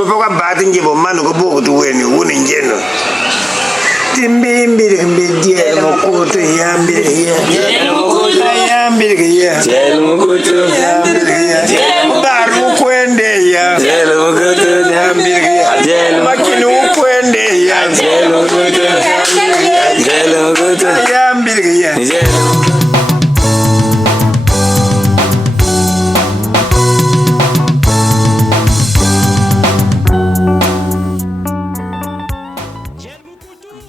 sopoka batinje bomano ko bokutu weni wuni njeno timbimbi mbidie mokutu yambiri yambiri ya baru kwende ya yambiri makini ukwende ya yambiri ya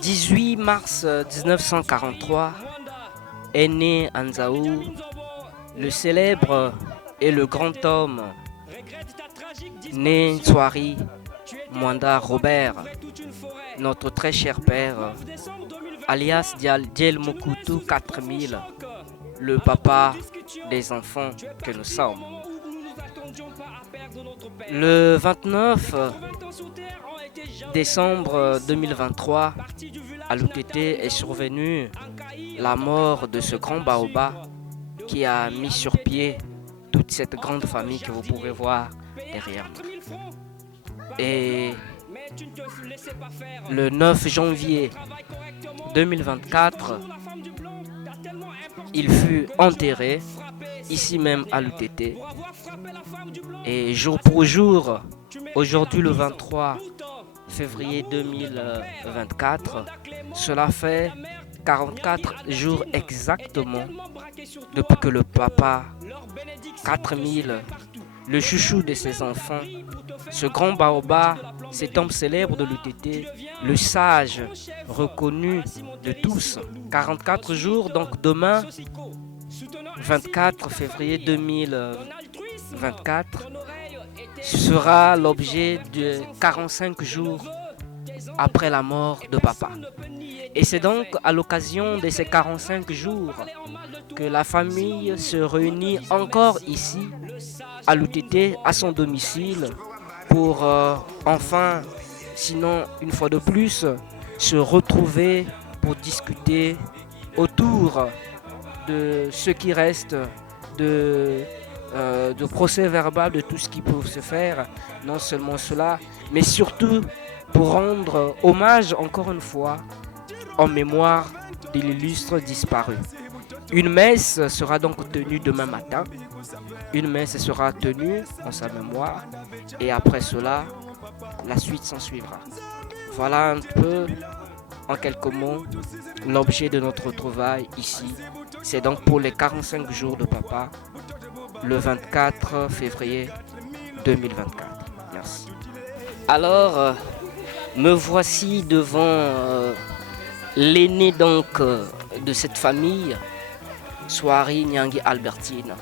18 mars 1943 est né à Nzaou le célèbre et le grand homme né Nswari Mwanda Robert, notre très cher père, alias Diel Mokutu 4000, le papa des enfants que nous sommes. Le 29 décembre 2023, à l'UTT est survenue la mort de ce grand baobab qui a mis sur pied toute cette grande famille que vous pouvez voir derrière nous. Et le 9 janvier 2024, il fut enterré ici même à l'UTT. Et jour pour jour, aujourd'hui le 23 février 2024, cela fait 44 jours exactement depuis que le papa 4000, le chouchou de ses enfants, ce grand baobab, cet homme célèbre de l'UTT, le sage reconnu de tous, 44 jours, donc demain 24 février 2024 sera l'objet de 45 jours après la mort de papa. Et c'est donc à l'occasion de ces 45 jours que la famille se réunit encore ici à l'UTT, à son domicile, pour enfin, sinon une fois de plus, se retrouver pour discuter autour de ce qui reste de procès verbal, de tout ce qui peut se faire. Non seulement cela, mais surtout pour rendre hommage encore une fois en mémoire de l'illustre disparu. Une messe sera donc tenue demain matin. Une messe sera tenue en sa mémoire. Et après cela, la suite s'en suivra. Voilà un peu, en quelques mots, l'objet de notre retrouvaille ici. C'est donc pour les 45 jours de papa, le 24 février 2024. Merci. Alors, me voici devant l'aîné donc de cette famille, Nswari Nyangi Albertine.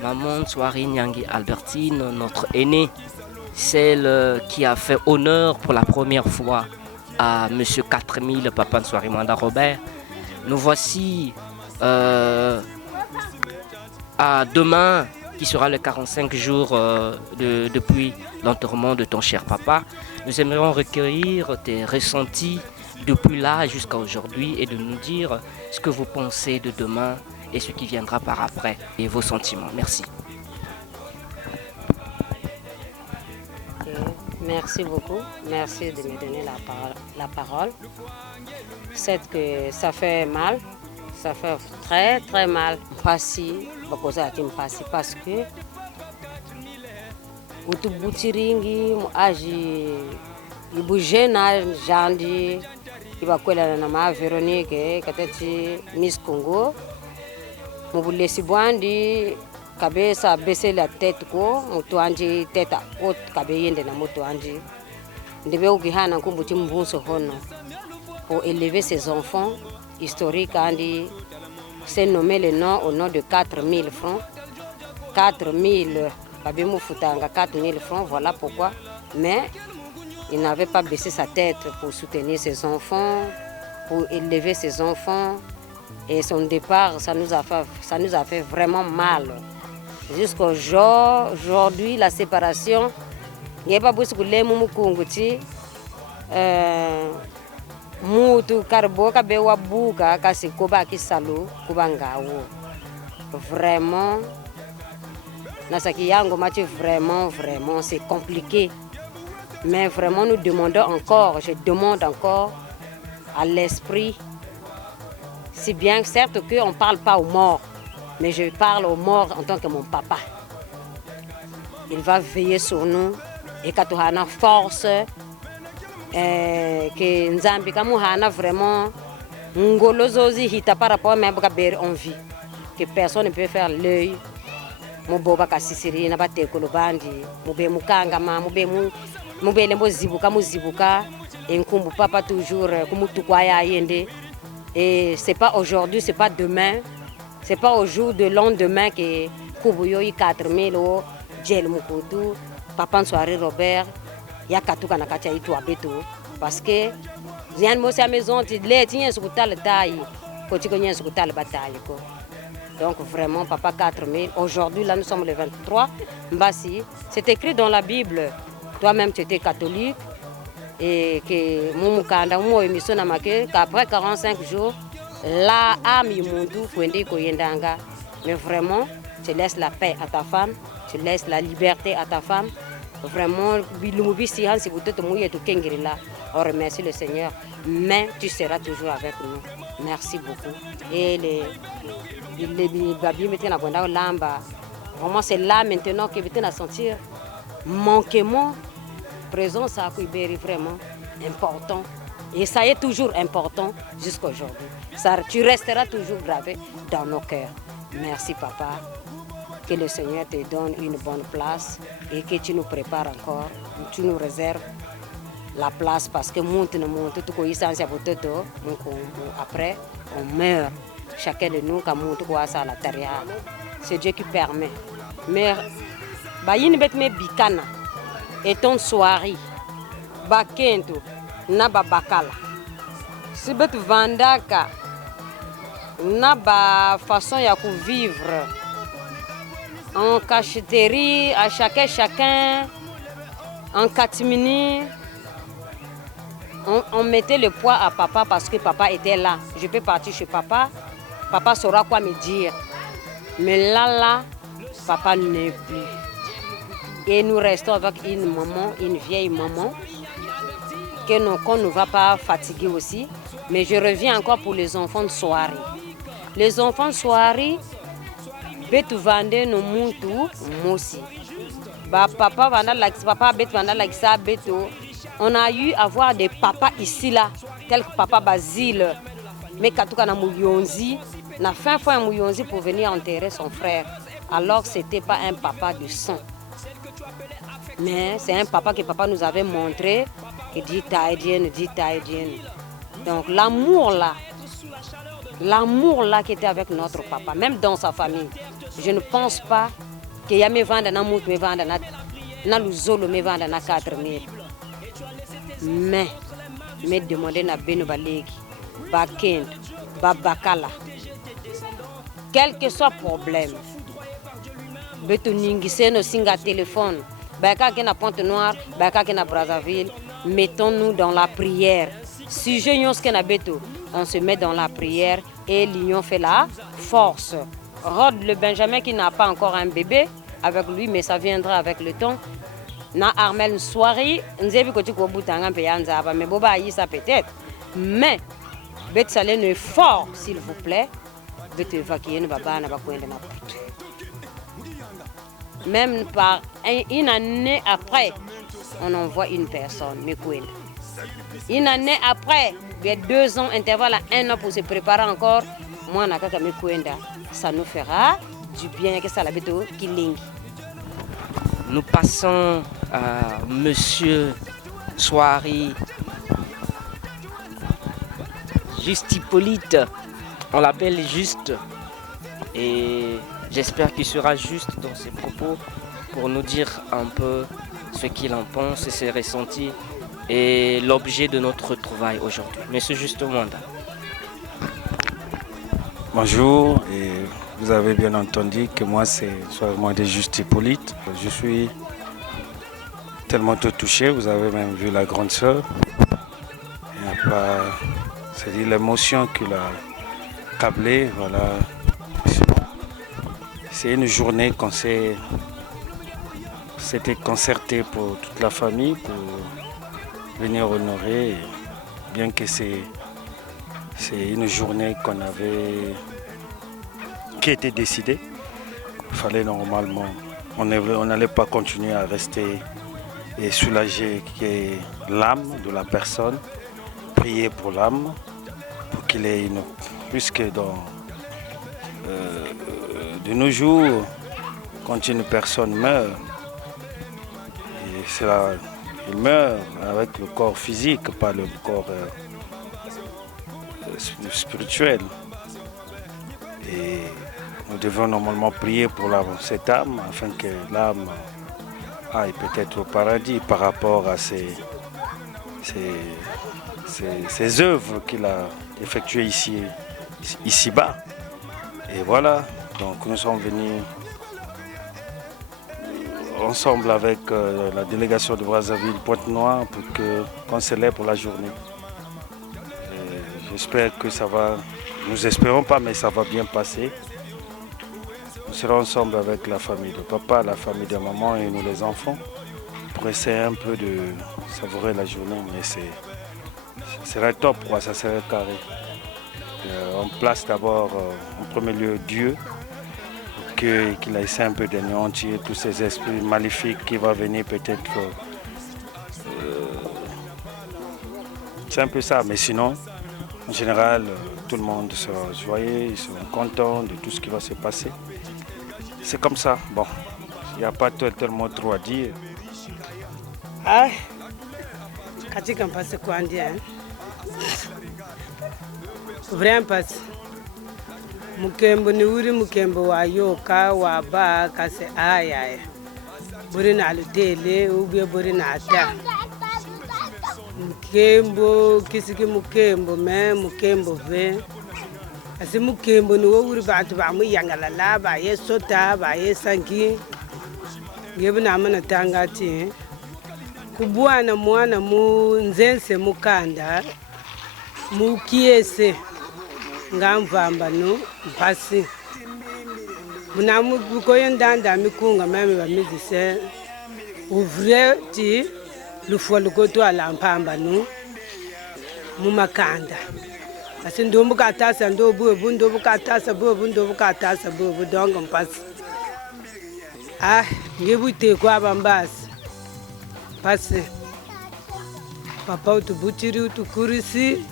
Maman Nswari Nyangi Albertine, notre aînée, celle qui a fait honneur pour la première fois à Monsieur 4000, papa Nswari Mwanda Robert. Nous voici à demain, qui sera le 45 jours depuis l'enterrement de ton cher papa. Nous aimerions recueillir tes ressentis depuis là jusqu'à aujourd'hui et de nous dire ce que vous pensez de demain et ce qui viendra par après et vos sentiments. Merci. Merci beaucoup. Merci de me donner la parole. C'est que ça fait mal. Ça fait très très mal. Pasi, parce que utubutiringi aji ibujena jandi ibakwela na ma Veronique katati Miss Congo mubulesi bwandi kabesa baisser la tête ko mutu andi tête haute kabe yende na mutu andi ndebe ukihana kumbuti mbunso hono pour élever ses enfants historiques andi c'est nommé le nom au nom de 4000 francs 4000 kabemu futanga 4000 francs, voilà pourquoi, mais il n'avait pas baissé sa tête pour soutenir ses enfants, pour élever ses enfants. Et son départ, ça nous a fait vraiment mal. Jusqu'au jour, aujourd'hui, la séparation, il n'y a pas beaucoup de mukunguti. Mutu karbo kabewa buka kasi koba kisalu kubangawo. Vraiment, Nasaki Yango Mathieu, vraiment, c'est compliqué. Mais vraiment, nous demandons encore, je demande encore à l'esprit, si bien certes qu'on ne parle pas aux morts, mais je parle aux morts en tant que mon papa. Il va veiller sur nous et quand on a une force, que Nzambi, quand on a vraiment ngolozozi hita par rapport à même en vie, que personne ne peut faire l'œil. Muboba kasisiri na batekolo bandi mube mukanga ma mube lembo zibuka muzibuka enkumbu papa toujours kumutu kwa ya yende et c'est pas aujourd'hui, c'est pas demain, c'est pas au jour de lendemain que kubuyo yi 4000 o gel mukutu papa soirée Robert ya katuka na kacha itu abeto parce que rien mo sa maison ti le tien sukutal taille ko ti ko nyen sukutal bataille ko. Donc vraiment, papa 4000. Aujourd'hui, là, nous sommes le 23. Mbassi, c'est écrit dans la Bible. Toi-même, tu étais catholique. Et que qu'après 45 jours, la âme yendanga. Mais vraiment, tu laisses la paix à ta femme. Tu laisses la liberté à ta femme. Vraiment, on remercie le Seigneur. Mais tu seras toujours avec nous. Merci beaucoup. Et vraiment, c'est là maintenant que je vais sentir manquement, présence à Kouiberi vraiment important. Et ça est toujours important jusqu'à aujourd'hui. Tu resteras toujours gravé dans nos cœurs. Merci papa. Que le Seigneur te donne une bonne place et que tu nous prépares encore, tu nous réserves la place parce que après on meurt. Chacun de nous, c'est Dieu qui permet. Mais, il y bikana et ton soirée, bakento, naba bakala. Si bet vandaka, naba façon ya vivre en cacheterie, à chacun, en catimini. On mettait le poids à papa parce que papa était là. Je peux partir chez papa. Papa saura quoi me dire. Mais là, papa n'est plus. Et nous restons avec une maman, une vieille maman, qu'on ne va pas fatiguer aussi. Mais je reviens encore pour les enfants de soirée. Les enfants de soirée, betu vande no mutu mosi. Papa vanda betu vanda lakisa betu. On a eu à voir des papas ici là, tels que papa Basile, mais Katouka na Mouyonzi, na fin fois Mouyonzi pour venir enterrer son frère. Alors que ce n'était pas un papa de sang. Mais c'est un papa que papa nous avait montré, qui dit taïdienne. Donc l'amour là qui était avec notre papa, même dans sa famille, je ne pense pas qu'il y a mes ventes na mout, mes ventes na luzolo, mes ventes na 4000. Mais demander na Benobalegi, Bakend, Babakala, quel que soit le problème, Betoningise no singa téléphone, Baka qui na Pointe-Noire, Baka qui na Brazzaville, mettons-nous dans la prière. Si je n'y ai beto, on se met dans la prière et l'union fait la force. Rod le Benjamin qui n'a pas encore un bébé avec lui, mais ça viendra avec le temps. Na Armel soirée, nous avons vu que tu as boutanga peyanza, mais boba y ça peut-être. Mais bet salen est fort, s'il vous plaît. Bet évacuer ne baba na bakwenda na putu. Même par une année après, on envoie une personne, mais kwenda. Une année après, il y a 2 ans, intervalle à 1 an pour se préparer encore. Moi, na kaka me kwenda, ça nous fera du bien que ça la beto kilingi. Nous passons à Monsieur Soirée, Juste Hippolyte, on l'appelle Juste, et j'espère qu'il sera juste dans ses propos pour nous dire un peu ce qu'il en pense et ses ressentis et l'objet de notre trouvaille aujourd'hui. Monsieur Juste Mwanda. Bonjour, et vous avez bien entendu que moi c'est moi de Juste Hippolyte. Je suis tellement touché, vous avez même vu la grande sœur. C'est l'émotion qui l'a câblé, voilà. C'est une journée qu'on s'était concerté pour toute la famille, pour venir honorer, bien que c'est une journée qui était décidée. Il fallait normalement, on n'allait pas continuer à rester et soulager l'âme de la personne, prier pour l'âme, pour qu'il ait une... Puisque de nos jours, quand une personne meurt, il meurt avec le corps physique, pas le corps spirituel. Et nous devons normalement prier pour cette âme, afin que l'âme aille peut-être au paradis par rapport à ses œuvres qu'il a effectuées ici-bas. Et voilà, donc nous sommes venus ensemble avec la délégation de Brazzaville, Pointe-Noire, pour qu'on célèbre la journée. J'espère que ça va, nous espérons pas, mais ça va bien passer. Nous serons ensemble avec la famille de papa, la famille de maman et nous les enfants, pour essayer un peu de savourer la journée, mais ça serait top, quoi, ça serait carré. On place d'abord en premier lieu Dieu, qu'il essaie un peu d'anéantir tous ces esprits maléfiques qui vont venir peut-être. C'est un peu ça, mais sinon, en général, tout le monde sera joyeux, ils seront contents de tout ce qui va se passer. C'est comme ça, bon, il n'y a pas tellement trop à dire. Ah, katika mpasi kuandia vraiment mpasi mukembo ni uri mukembo wa yoka wa ba kase aya buri na alutele ubye buri na ata mukembo kisiki mukembo me mukembo ve asi mukembo ni wo uri bantu ba mu yangalala ba yesota ba yesanki ngebuna mana tangati kubwana mwana mu nzense mukanda mukiese ngamvamba no mpasi munamu bukoye ndanda mikunga mame bamizise ouvre ti lufolo koto ala mpamba no mumakanda asi ndombu katasa ndobu ndombu katasa bobu ndombu katasa bobu dongo mpasi ngibute kwa bambasi pasi papa utubutiri utukurisi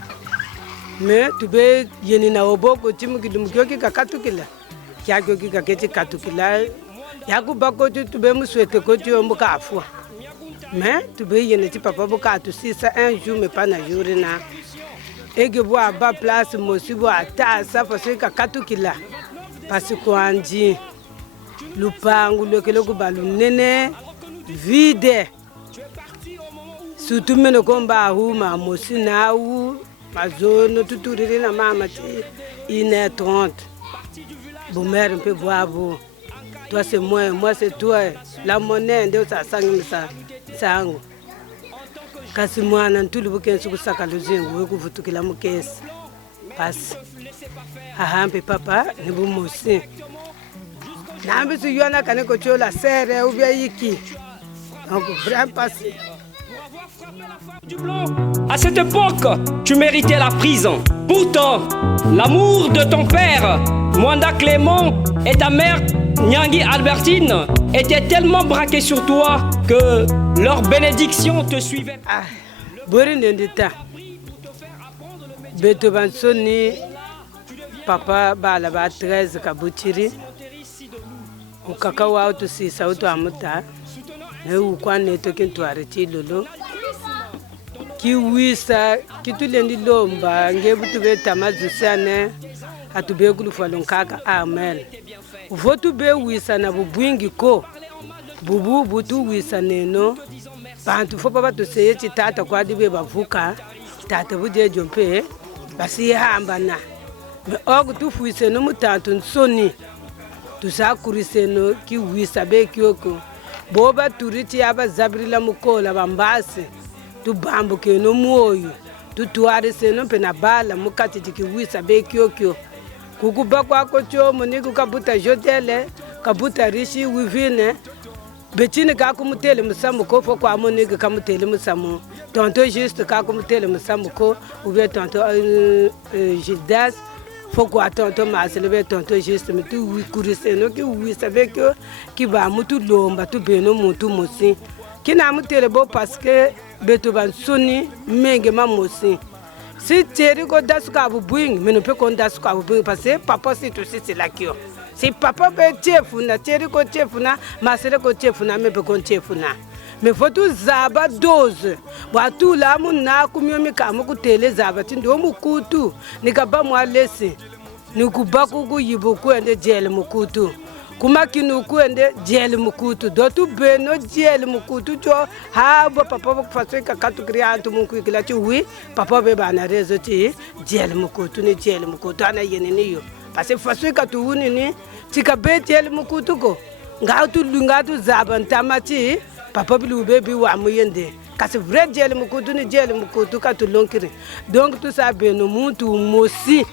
me tube yeni na oboko timu kidumukyoki kakatukila kyakyoki kaketi katukila yakubako tube muswete koti ombuka afwa me tube yeni ti papa buka tusisa un jour me pas na jour na ege bo aba place mosibo atasa parce kakatukila parce ko anji lupangu lokelo kubalu nene vide surtout meno komba huma mosina ou mazono tuturiri na mama ti 1h30 mère un peu voir vous toi c'est moi c'est toi la monnaie ndio sasangimisa sangu kasi mwana ntulu bukensu kusaka luzingu wekuvutukila mukesi basi ahambe papa ni bumosi nambi suyona kaneko chola sere ubya yiki donc vraiment passé. À cette époque, tu méritais la prison. Pourtant, l'amour de ton père, Mwanda Clément, et ta mère, Nyangi Albertine, étaient tellement braqués sur toi que leur bénédiction te suivait. Borinendita. Beto Bansoni, papa balaba 13 kabutiri. Ukakawa auto si sauto amuta. Ne ukwane tokin tuariti lolo. Kiwisa kitulendi lomba ngebutu beta mazusane atube kulufalo nkaka amen votu be wisa na bubwingi ko bubu butu wisa neno bantu fo baba to seye tata kwa dibe bavuka tata buje jompe basi hamba na me ogu tu fuise no mutantu nsoni tusakurise no kiwisa be kyoko boba turiti aba zabrila mukola bambase tubambu ke no moyo tutuare se no pena bala mukati tikiwisa be kyokyo kukuba kwako cho moniku kabuta jotele kabuta rishi wivine betini ka ku mutele musambu ko fo kwa moni ka mutele musamu tonto juste ka ku mutele musambu ko ou bien tonto Gildas faut quoi tonto maselebe tonto juste mutu wi kurise no ki wi savait que ki ba mutu lomba tu beno mutu mosi kina mutele bo parce que beto ban soni menge ma mosi si teri ko dasuka bu buing mais ne peut qu'on dasuka bu buing parce que papa c'est aussi c'est la kio si papa be chefuna teri ko chefuna masele ko chefuna me be ko chefuna me fotu zaba 12 watu la munna kumyo mikamu kutele zaba tindo mukutu nikaba mwalesi nikubaku ku yibuku ende jele mukutu kuma kinuku ende jele mukutu dotu beno jele mukutu jo ha bo papa ko faso ka katu kriantu munku kila chi wi papa be bana rezo ti jele mukutu ni jele mukutu ana yenini yo parce faso ka tu wuni ni tika be jele mukutu ko ngatu zaba ntamati papa bilu bebi wa muyende kasi vrai jele mukutu ni jele mukutu ka tu lonkiri donc tout ça beno mutu mosi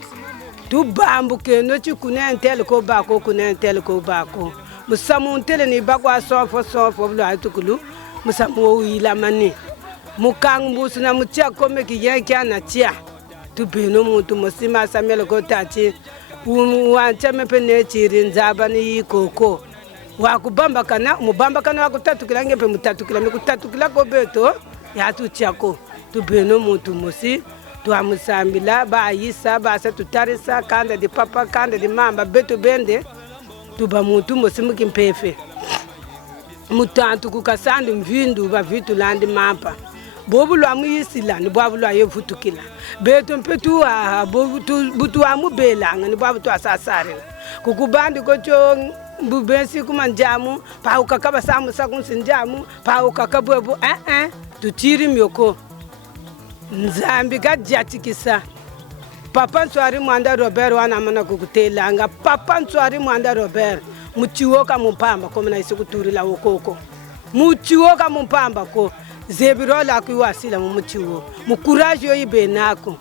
tu bambu ke no chi kunen tel ko ba ko kunen tel ko ba ko musamu tel ni ba kwa so fo blu atukulu musamu wi la mani mukang busuna mutia ko me ki yan kya na tia tu beno mutu musima samel ko tati wa chame pene chirin zabani koko wa kubamba kana mubamba kana wakutatukila ngepe mutatukila mekutatukila ko beto ya tu tiako tu beno mutu musi tu amusambila ba yisa ba sa tu tarisa kanda di papa kanda di mamba beto bende tu ba mutu musi mukimpefe mutantu kukasandi mvindu ba vitu landi mapa bobu lwa muyisila ni bwabu lwa yevutukila beto mpetu butu amubelanga ni bwabu tu asasare kukubandi kocho bubensi kumanjamu pa ukakaba samu sakunsinjamu pa ukakabwebu tutiri myoko nzambi gajatikisa papa nswari mwanda Robert wana mana kukutelanga papa nswari mwanda Robert muchiwoka mumpamba ko mna isikuturila wokoko muchiwoka mumpamba ko zebirola kuwasila mu muchiwo mu courage yo ibenako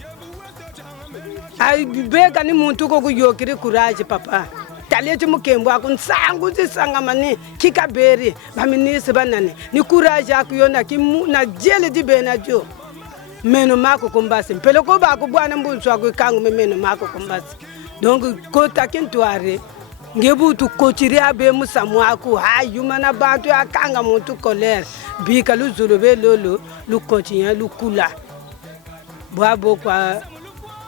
ai bega ni muntu ko kuyokiri courage papa taleje mukembo akunsangu zisangamani kikaberi baminisi banane ni courage akuyona kimuna jele dibena jo meno mako kombasi mpele ko ba ko bwana mbunso akukangu meno mako kombasi donc ko takintware ngebutu kochiri abe musamu aku hayumana bantu akanga muntu colère bika luzulu be lolo lu continue lu kula bwabo kwa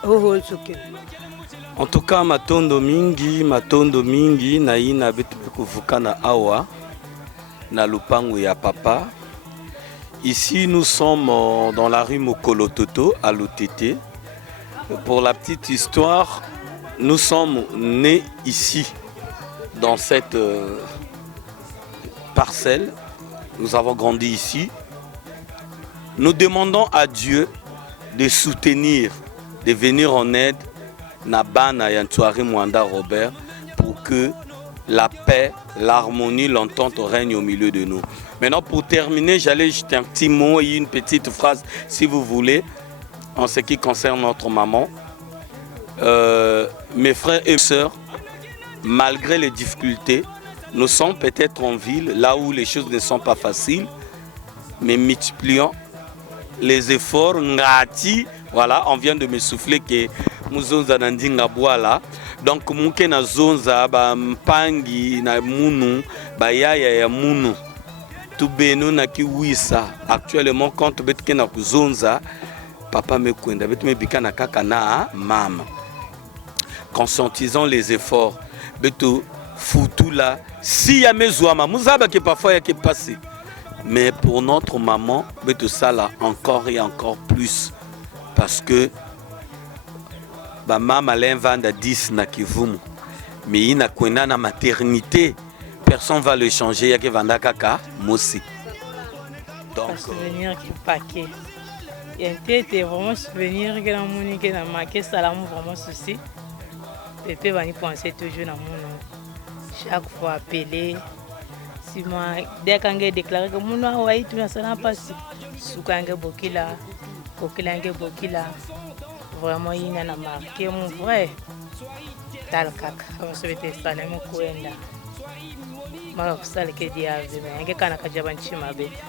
hohonsuke. En tout cas, matondo mingi na ina bitu kuvukana awa na lupangu ya papa. Ici, nous sommes dans la rue Mokolo-Toto à l'OTT. Pour la petite histoire, nous sommes nés ici, dans cette parcelle. Nous avons grandi ici. Nous demandons à Dieu de soutenir, de venir en aide Nabana Yantuari Mwanda Robert pour que la paix, l'harmonie, l'entente règne au milieu de nous. Maintenant, pour terminer, j'allais jeter un petit mot et une petite phrase, si vous voulez, en ce qui concerne notre maman. Mes frères et sœurs, malgré les difficultés, nous sommes peut-être en ville, là où les choses ne sont pas faciles, mais multiplions les efforts. Ngati, voilà, on vient de me souffler que muzonza nandinga boala. Donc muke na zonza ba mpangi na munu ba yaya ya munu tu beno na kiwisa actuellement quand betke na kuzonza papa me kwenda betu me bikana kaka na mama conscientisons les efforts betu futula si ya mezwama muzaba ke parfois ya ke passé mais pour notre maman betu sala encore et encore plus parce que ba mama l'invanda 10 na kivumu mais ina kwenda na maternité personne va le changer yake vanda kaka mosi donc souvenir qui paquet était vraiment souvenir que la moni que na marqué ça là vraiment souci pépé va y penser toujours na mon chaque fois appelé si moi dès qu'on a déclaré que mon nom ouais tu ça n'a pas soukange bokila kokilange bokila vraiment il n'a marqué mon vrai talkak on se fait ça les mots maka kusala ke diave mais yange kana kaja banchima beta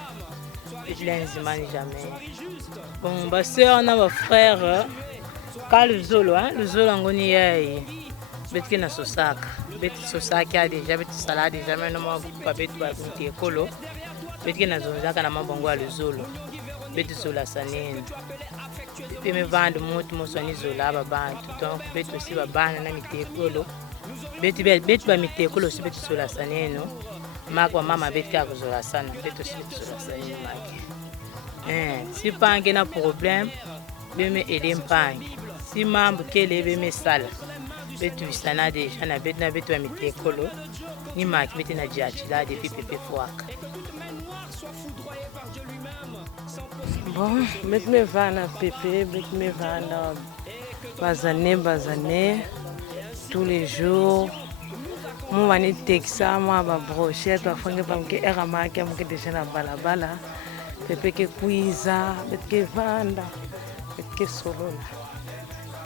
beti l'enzimani jamais bon ba sœur na ba frère ka le zolo ngoni yayi beti ke na sosaka beti sosaka ya déjà beti sala déjà mais no ma ba beti ba kunti ekolo beti ke na zonzaka na mabongo ya le zolo beti zola sanene pe me vendre muito mosoni zola ba bantu donc beti aussi ba bana na mitekolo beti ba mitekolo aussi beti zola sanene mako mama beti ka zola sana beti aussi beti zola sanene maki si pange na problème beme aider pange si membre kele beme sala beti bisana déjà na beti ba mitekolo ni maki beti na jachi là depuis pepe fuaka. Bon, met me vana pépé, met me vana bazané, tous les jours. Mon vani texa, moi ba brochette, ba fange ba mke erama ke mke déjà na balabala. Pépé ke kuiza, met ke vanda, met ke solo là.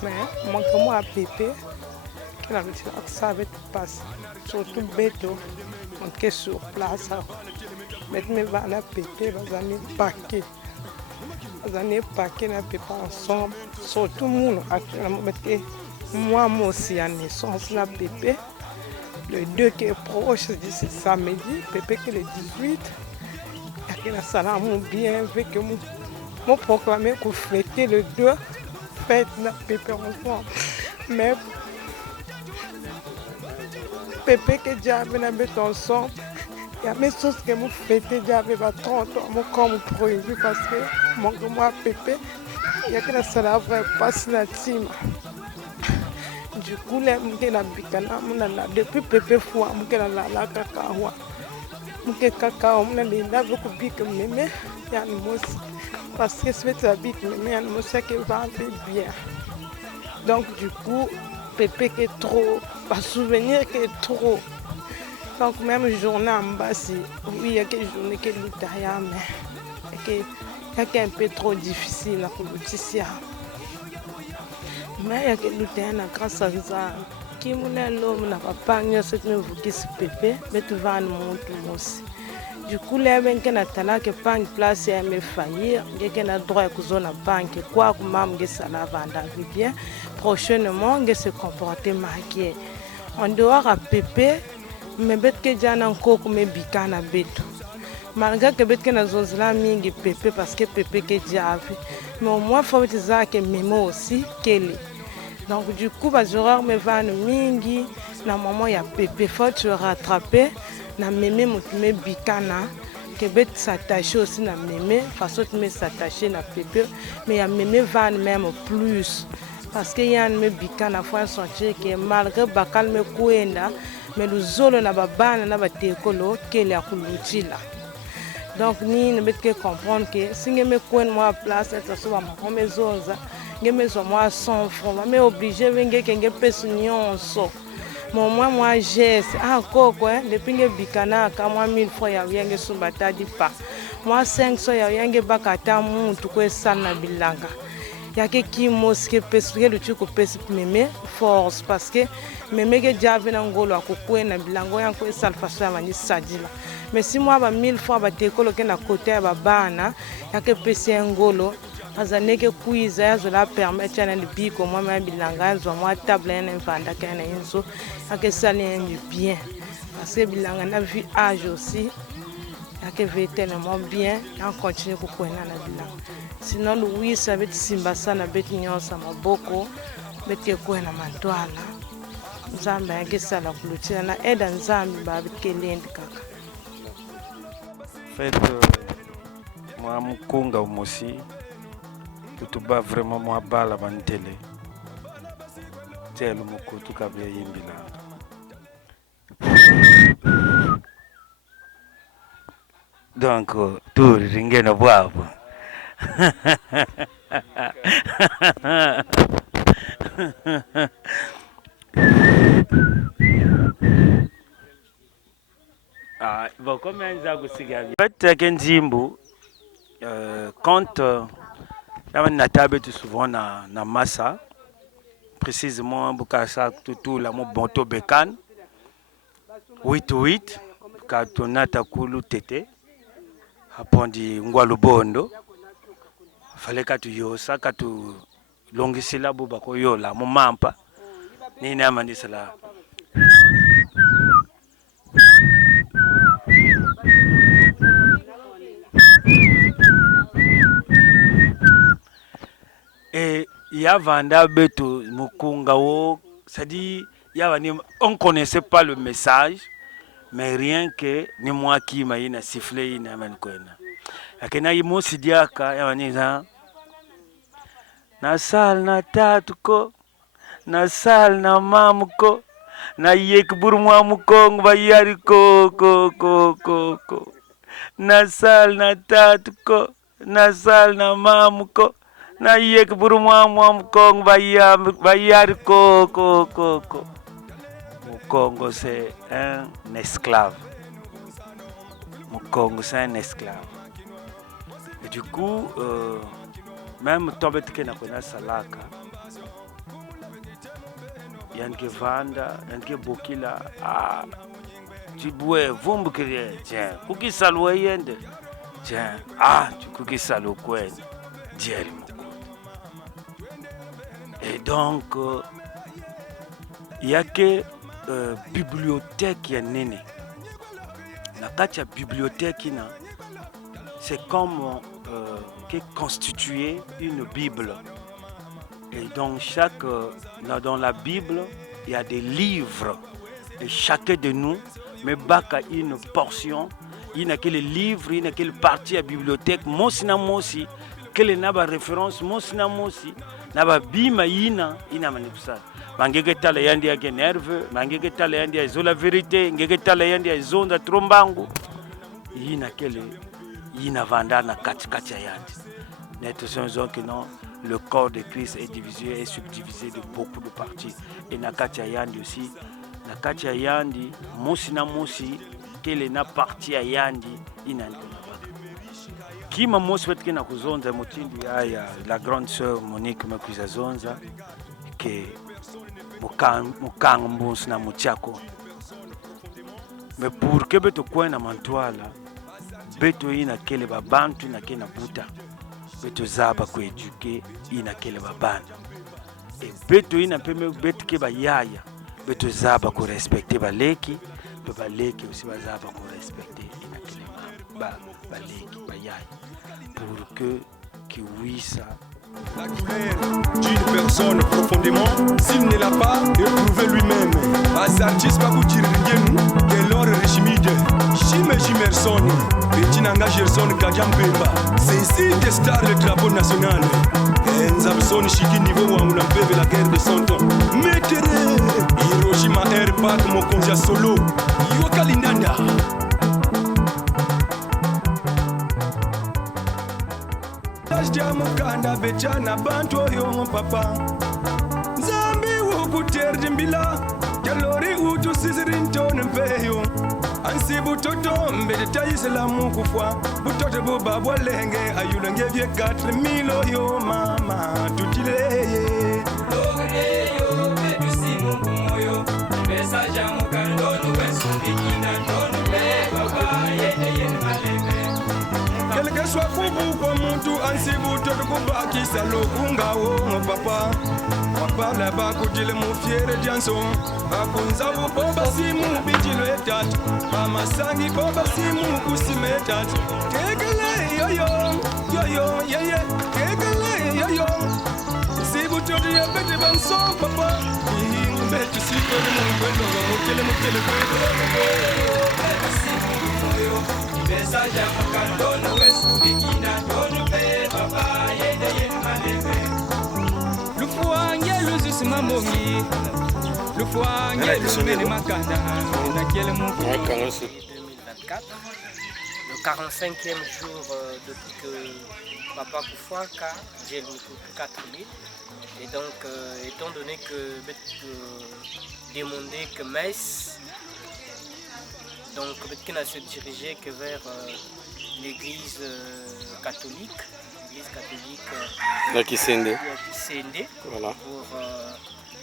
Mais mon comme moi pépé, que la petite ça va passer surtout beto, on ke sur place. Met me vana pépé, bazani paquet. Vous allez paquer na pépa ensemble, surtout mon actuellement, moi aussi à naissance la pépé, le 2 qui est proche, c'est samedi, pépé qui est le 18, et la salam bien avec mon proclamé pour fêter le 2, fête la pépé ensemble, mais pépé que j'avais na bête ensemble. Il y a mes choses que vous faites j'avais 30 ans, comme prévu parce que mon moi pépé, il y a que la salle vraie passe la team. Du coup, là, depuis pépé fois, la cacao. Mon cacao, on a les laves beaucoup pique mémé, il y a une mousse. Parce que c'est la pique mémé, il y a une mousse qui va bien. Donc, du coup, pépé qui est trop, pas souvenir qui est trop. Donc même journée en bas, oui, il y a quelques journées qui sont mais qui est un peu trop difficile pour l'outil. Mais il y a quelques luttes grâce à ça. Qui m'a l'homme n'a pas gagné cette nouveau qui se pépé, mais tu vas nous montrer aussi. Du coup, les gens qui ont la que pas une place et me faillir, qui ont droit à cause de la banque, quoi que même que ça la vendre bien, prochainement, que se comporter marqué. En dehors à pépé. Mais bête que j'ai encore comme bicana bête. Malgré que bête que nous avons là mingi pépé parce que pépé que j'ai vu. Mais au moins faut dire que mémo aussi qu'elle. Donc du coup bah j'aurai me vendre mingi na maman y a pépé faut te rattraper na mémé me bicana que bête s'attacher aussi na mémé façon de me s'attacher na pépé mais y a mémé vendre même plus parce que y a me bicana faut sentir que malgré bakal me kuenda mais le zolo na babana na batekolo kele ya kulutila. Donc ni ne mettre comprendre que si je me coin moi place ça soit ma maison ça je me so moi 100 francs mais obligé venir que nge pesa nyonso moi geste encore quoi depuis que bikana ka moi 1000 francs ya yenge sumbata di pa moi 500 ya yenge bakata muntu ko sana bilanga ya ke ki moske pesa le tuko pesa meme force parce que mémé que j'avais un ngolo à couper na bilango yanko salfaso ya mani sadila mais si moi ba 1000 fois ba tekolo ke na côté ya bana ya ke pesi ngolo azane ke kuiza ya zola permettre na biko moi ma bilanga zo moi table na mfanda ke na inso ya ke sali bien parce que bilanga na vie âge aussi ya ke veut tellement bien on continue ko kwena na bilanga sinon oui ça va être simba sana beti nyonsa maboko beti kwena mantwala Nzambe yagesala kulutila na eda nzambe babikelendi kaka. Fait moi mukunga umosi tutuba vraiment moi bala bantele. Telo mukutu kabla yimbila. Donc tout ringena bwabo. Bon, comme quand on a souvent na massa, précisément Bukasa tout la mon bonto bekan 8-8 katonata kulu tete apondi ngwalu bondo fale katu yosa katu longisila buba ko yola mumampa nini amandisala et yavanda beto mukunga wo c'est-à-dire on connaissait pas le message mais rien que ni moi qui m'a ina sifflé ina mankwena akena yimo sidiaka yawaniza na sal na tatuko na sal na mamuko na yek burmwa mukong bayari ko na sal na tatuko na sal na mamuko na yek burmwa mukong bayari ko Mukongo c'est un esclave. Mukongo c'est un esclave. Et du coup, même Tobet Kenakona Salaka, Yanke Vanda, Yanke Bokila, tu bois, Vumbukiri, tiens, Kuki Salwa Yende, tiens, tu Kuki Salo Kwen, Djeri Moko. Et donc, il y a que bibliothèque ya nene na kati ya bibliothèque na c'est comme qui constituer une bible et donc dans la bible il y a des livres et chacun de nous me baka une portion il y a quel livre il y a quelle partie à bibliothèque mosina mosi quelle naba référence mosina mosi naba bima ina manipusala mangeke tala yandi yake nerve mangeke tala yandi ya izola vérité ngeke tala yandi ya izonda trombangu yina kele yina vandana katikati ya yandi net sont que non le corps de Christ est divisé et subdivisé de beaucoup de parties et na kati ya yandi aussi na kati ya yandi mosi na mosi kele na partie ya yandi ina kima mosi wetu na kuzonza mutindi ya la grande sœur Monique Makuza zonza que mukanga mbunsi na muchako mais pour que beto kwena mantwala beto ina kele babantu ina kena buta beto zaba ko eduke ina kele babana et beto ina peme beto ke bayaya beto zaba ko respecter baleki to baleki aussi bazaba ko respecter ina kele baleki bayaya pour que qui wisa la douleur d'une personne profondément, s'il ne l'a pas éprouvé lui-même. Azartis Baboutiringen, Gelor Rishimide, Shime Jimerson, Betinanga Gerson Kadiambemba, c'est ici des stars le drapeau national. Enzabson Shiki niveau où on a la guerre de 100 ans. Mekere, Hiroshima Air Park Mokonja Solo, Yokalindanda. Mukanda bechana bantu oyo papa Zambi wukuterdi mbila Jalori utu sisirinton mpeyo Ansi butoto mbede taisela mukufwa Butoto buba walenge ayulenge vye 4000 yo mama tutileye Logeyo bedusi mukumoyo Mbesa jamu kandonu wesu bikina ndonu be Baba yeye malebe Quel que soit Fubu comme Muntu Ansibu Todo Kubaki Salo Kungao mon papa Papa la bakutile mu fiere janson Bakunzabu boba simu bijilo etat Mama sangi boba simu kusimetat Kekele yo ye Kekele yo Sibu Todo ya bete banson papa Betu siko de mu kwendo Mukele kwendo Besa jamu kandono wesu bikina dono pe papa yeye malebe Lufuange luzusi mamongi Lufuange lumene makanda na kiele muku 2024 le 45e jour depuis que Papa Kufwanka j'ai le 4000 et donc étant donné que demandé que Metz donc on a se dirigé que vers l'église catholique la Kisende. Voilà. Pour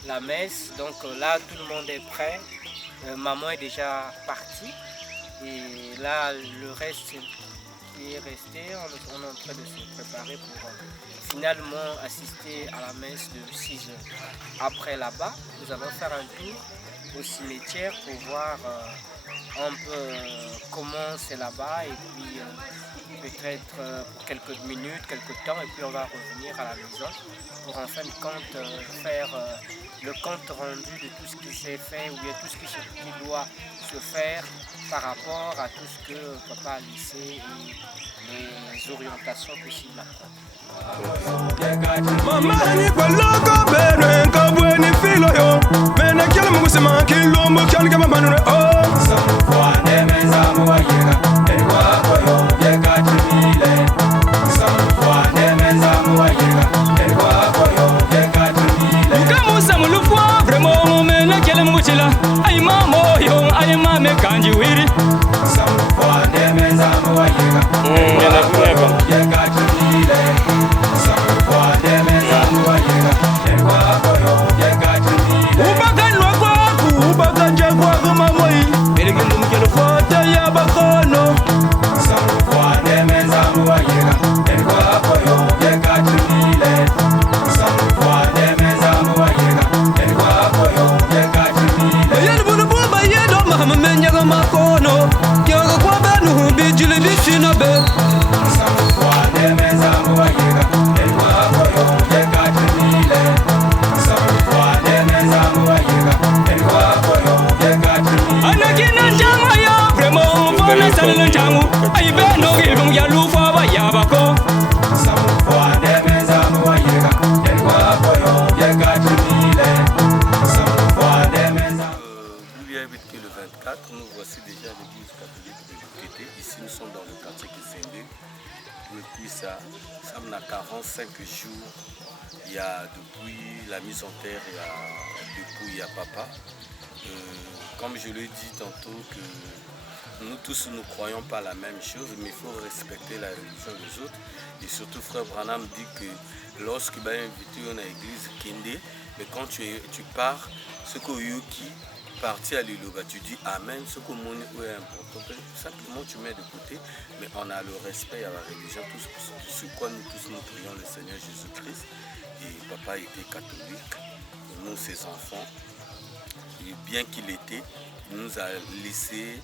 la messe. Donc là tout le monde est prêt. Maman est déjà partie Et là, le reste qui est resté, on est en train de se préparer pour finalement assister à la messe de 6 heures. Après là-bas, nous allons faire un tour au cimetière pour voir un peu comment c'est là-bas et puis peut-être pour quelques minutes, quelques temps et puis on va revenir à la maison pour en fin de compte faire le compte rendu de tout ce qui s'est fait ou bien tout ce qui doit se faire par rapport à tout ce que papa a laissé et les orientations possibles à prendre. Mamani kwa loko bere kabweni filo yo mena kele mugusema kilombo kyalike mamanure oh samfwane mezamu wayega elwa koyo yeka timile samfwane mezamu wayega elwa koyo yeka timile ukamusa mulufwa vremo mena kele mugutila ay mamo yo ay mame kanji wiri samfwane mezamu wayega yeka timile Nous voici déjà à l'église catholique de Bukete. Ici nous sommes dans le quartier Kisende. Depuis ça m'a 45 jours. Il y a depuis la mise en terre, depuis il y a papa. Comme je l'ai dit tantôt, que nous tous nous ne croyons pas la même chose, mais il faut respecter la religion des autres. Et surtout frère Branham dit que lorsqu'il va inviter à l'église Kende, mais quand tu pars, ce que Yuki parti à l'Iloba, tu dis Amen, ce que mon est important. Simplement tu mets de côté, mais on a le respect à la religion, tout ce quoi nous tous nous prions le Seigneur Jésus-Christ. Et papa était catholique, nous ses enfants, et bien qu'il était, il nous a laissé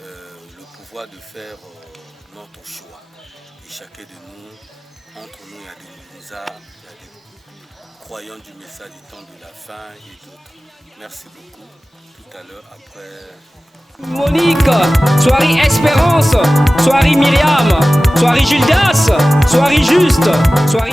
le pouvoir de faire notre choix. Et chacun de nous, entre nous, il y a des lézards, il y a des croyants du message du temps de la fin et d'autres. Merci beaucoup. Tout à l'heure, après... Monique, soirée Espérance, soirée Myriam, soirée Gildas, soirée Juste, soirée...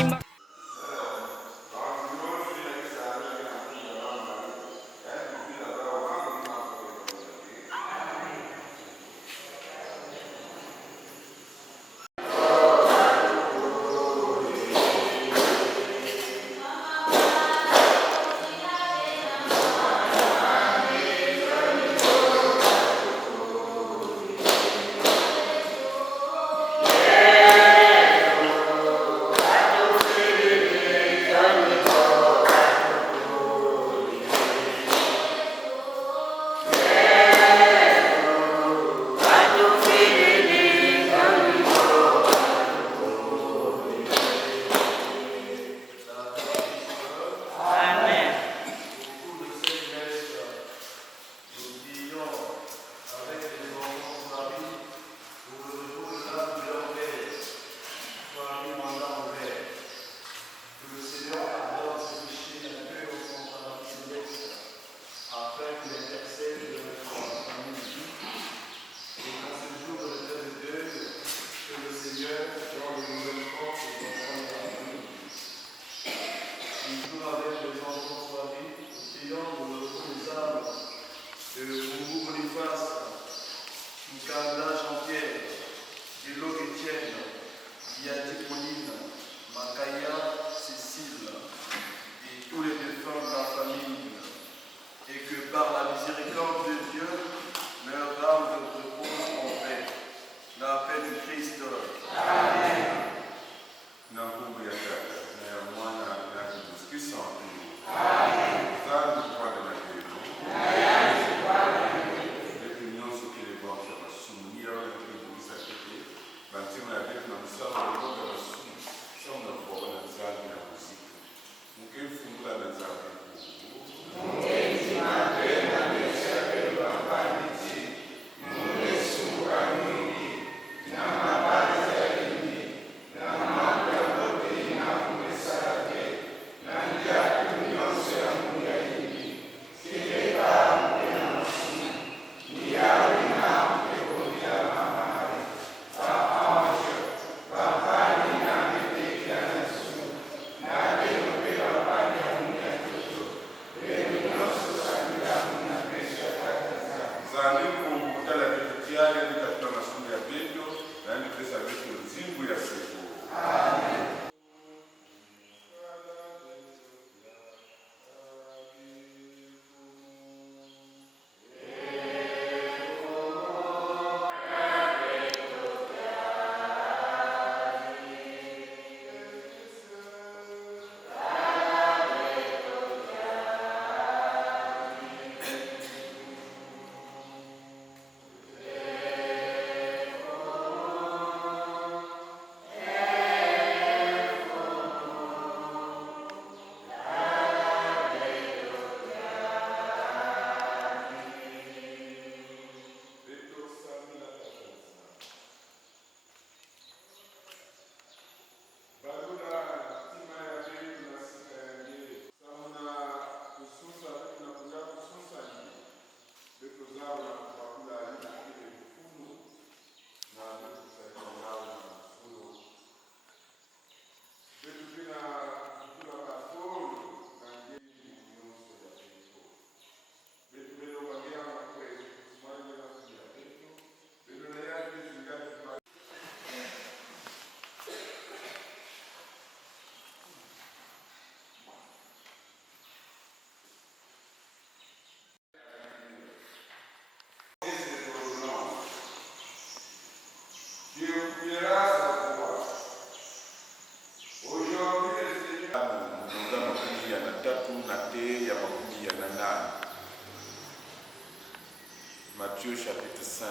Matthieu chapitre 5,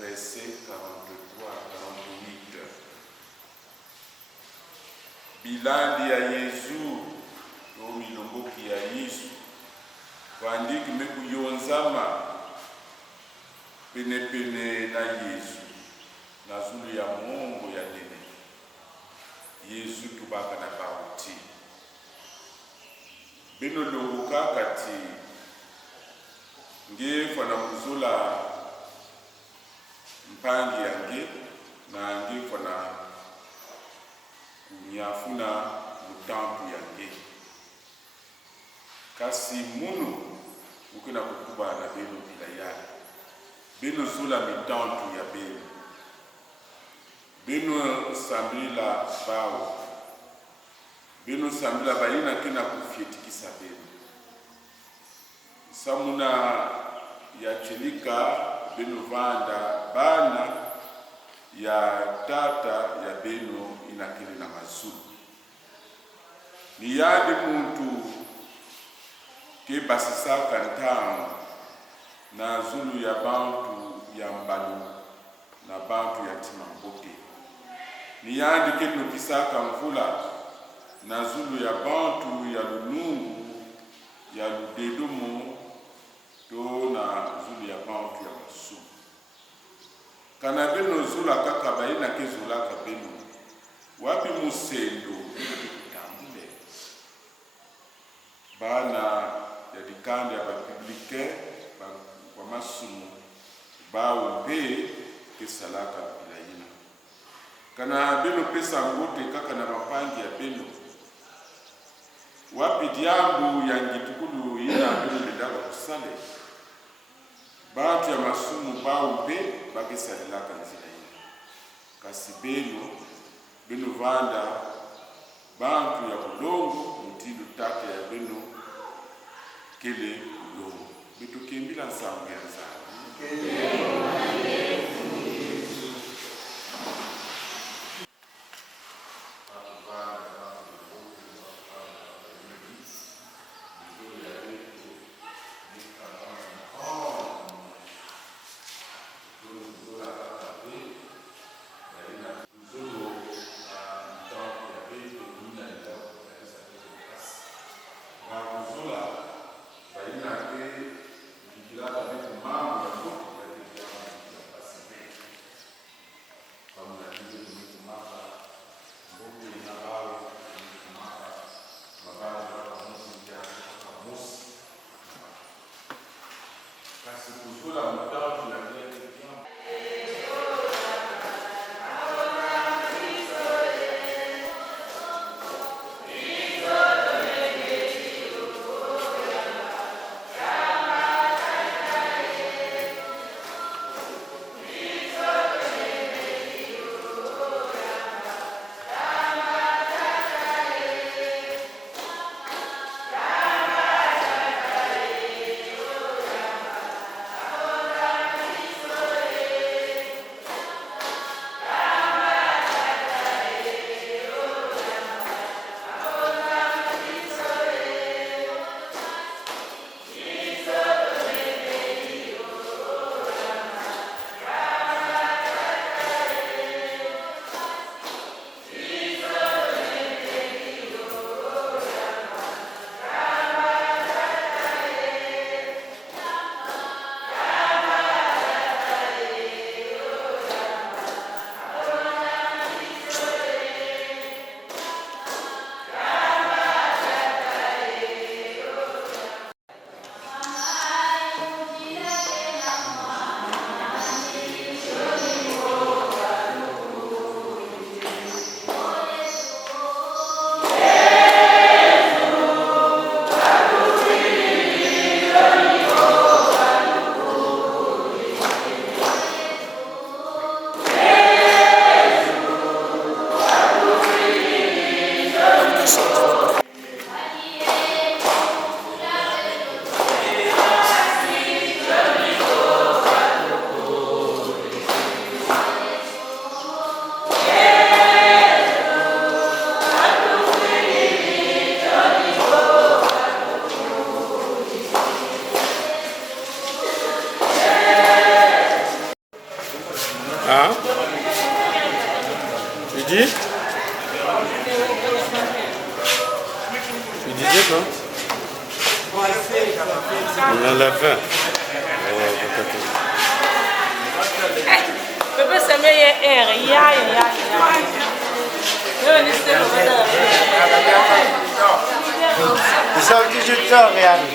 verset 43 à 48. Bilandi ya Yesu, yo milongoki ya Yesu, vandiki mekuyonzama pene na Yesu, na zulu ya Mungu ya nene. Yesu tubaka na bauti. Bino longo kakati, nge fana kuzula mpangi yange na nge fana kunyafuna mutampu yange. Kasi munu ukina kukuba na beno bila ya. Beno zula mitantu ya beno. Beno sambila bao. Beno sambila bayina kina kufietikisa beno. Samuna ya chelika beno vanda bana ya tata ya beno inakili na mazulu. Ni yadi muntu ke basisaka ntamu na zulu ya bantu ya mbalu na bantu ya timambote. Ni yadi ke nukisaka mvula na zulu ya bantu ya lunungu ya ludedomo to na zulu ya bantu ya masu. Kana beno zula kaka baina ke zula ka beno. Wapi musendo tambule. Bana ya dikande ya bapublike wa masumu bawo pe ke salaka bilaina. Kana beno pesa ngote kaka na mapangi ya beno. Wapi diambu ya ngitukulu ina beno ndaka kusale. Bantu ya masumu bawo pe bakesalaka nzila ina. Kasi beno vanda bantu ya bulongo mtindo tate ya beno kele bulongo. Bitu kimbila nsangu ya nzala. On a la fin. Bébé, c'est meilleur. Só que je sors, regarde.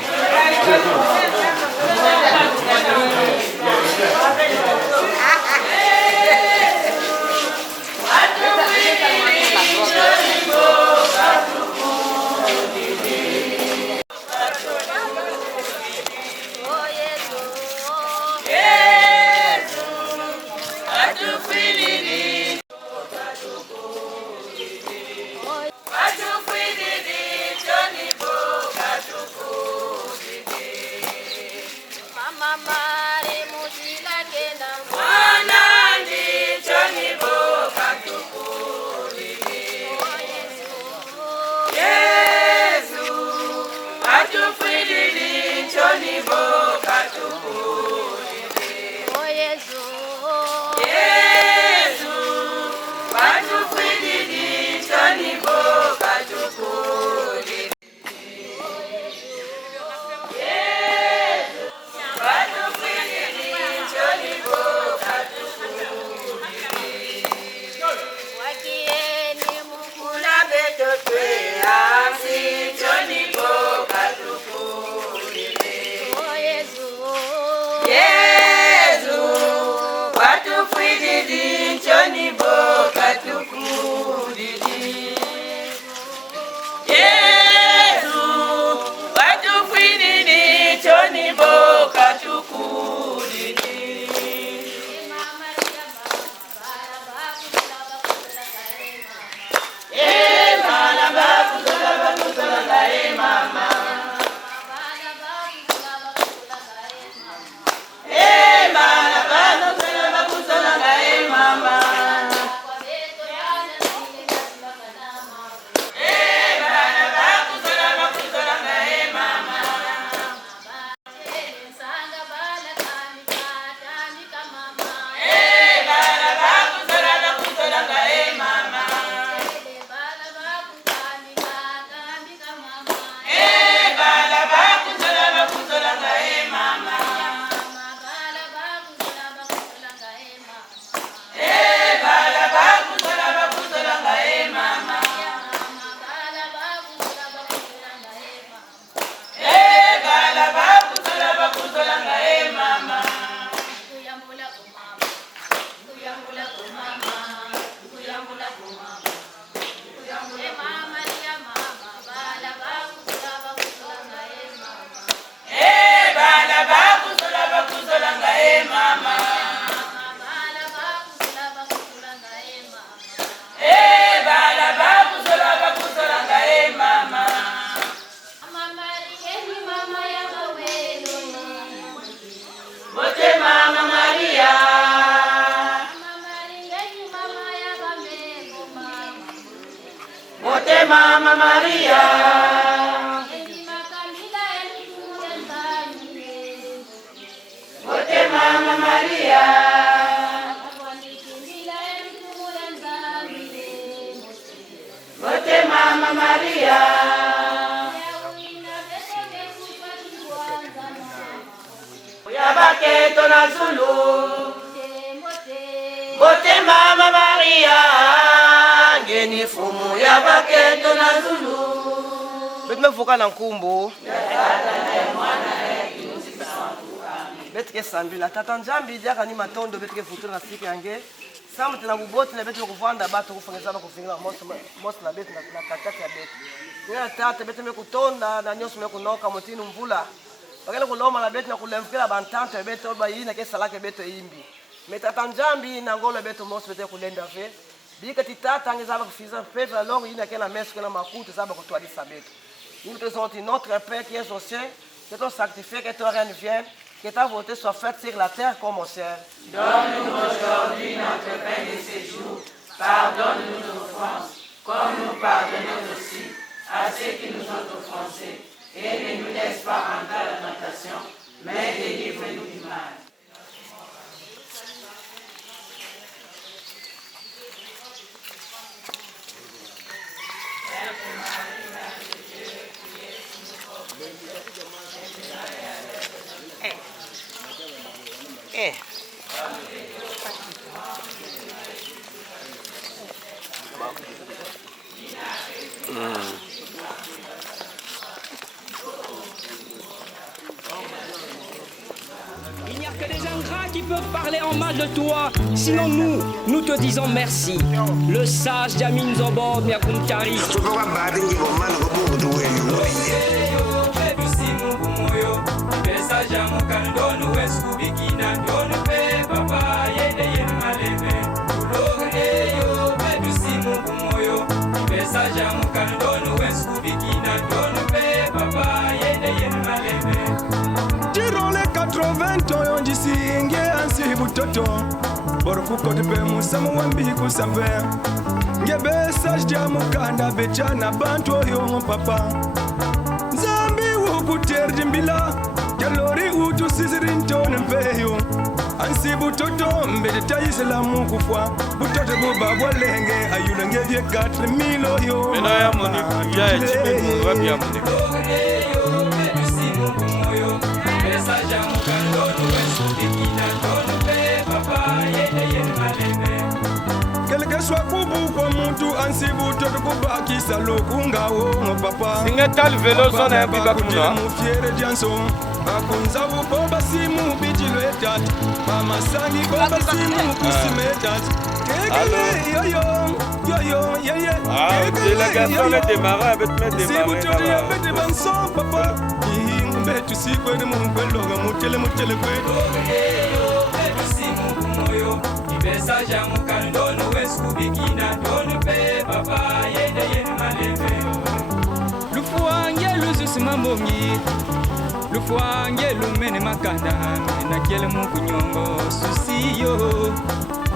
Mama Maria. Wote Mama Maria. Wote Mama Maria. Yabaketo na Zulu. Wote Mama Maria. Ngeni fumu yabaketo na Zulu. Betme vuka na nkumbu. Betke sambila tata njambi diaka ni matondo betke futura na siku yange. Samu tena buboti na betke kuvanda bato kufangeza kufingira mos na bet na kakati ya bet. Nina tata betme kutonda na nyoso me kunoka motini mvula. Bakela kuloma na bet na kulemfira bantante beto ba yina ke salake beto imbi. Metata njambi na ngolo beto mos bete kulenda fe. Bika titata ngezaba kufiza peve la longue yina ke na meso ke na makuta saba kutwalisa beto. Nous te sentons notre Père qui est au ciel, que ton sanctifié, que ton règne vienne, que ta volonté soit faite sur la terre comme au ciel. Donne-nous aujourd'hui notre pain de ce jour. Pardonne-nous nos offenses, comme nous pardonnons aussi à ceux qui nous ont offensés. Et ne nous laisse pas entrer à la tentation, mais délivre-nous du mal. peuvent parler en mal de toi. Sinon nous te disons merci. Le sage Jamin Zobo Miakunkari. Tirole 80 ans d'ici nge ansi butoto Borku kote pe musamu wambi kusambe Nge besaj dia mukanda bechana bantu oyo papa Zambi wukuterdi mbila Kalori utu sizirintone mpeyo Ansi butoto mbede tayislamu kufwa Butoto buba bwalenge ayulenge vye 4,000 yo Mena ya moniku ya echime mungabi ya moniku Quelque soit kubu kwa muntu ansibu toto kubakisa lokunga wo papa Singe tal velo zona ya biba kuna Mufiere janso Akunza buboba simu bijilo etat Mama sangi boba simu kusime etat Kekele yo ye délégation le démarrer avec mes démarrer Sibu toto ya bete banso papa Mbetu sikwe de mungwe loga mutele kwe Besa jamu kandono wesku bikina dono pe papa yende yenu malebe Lufuange luzusi mambongi Lufuange lumene makanda na kiele mukunyongo susiyo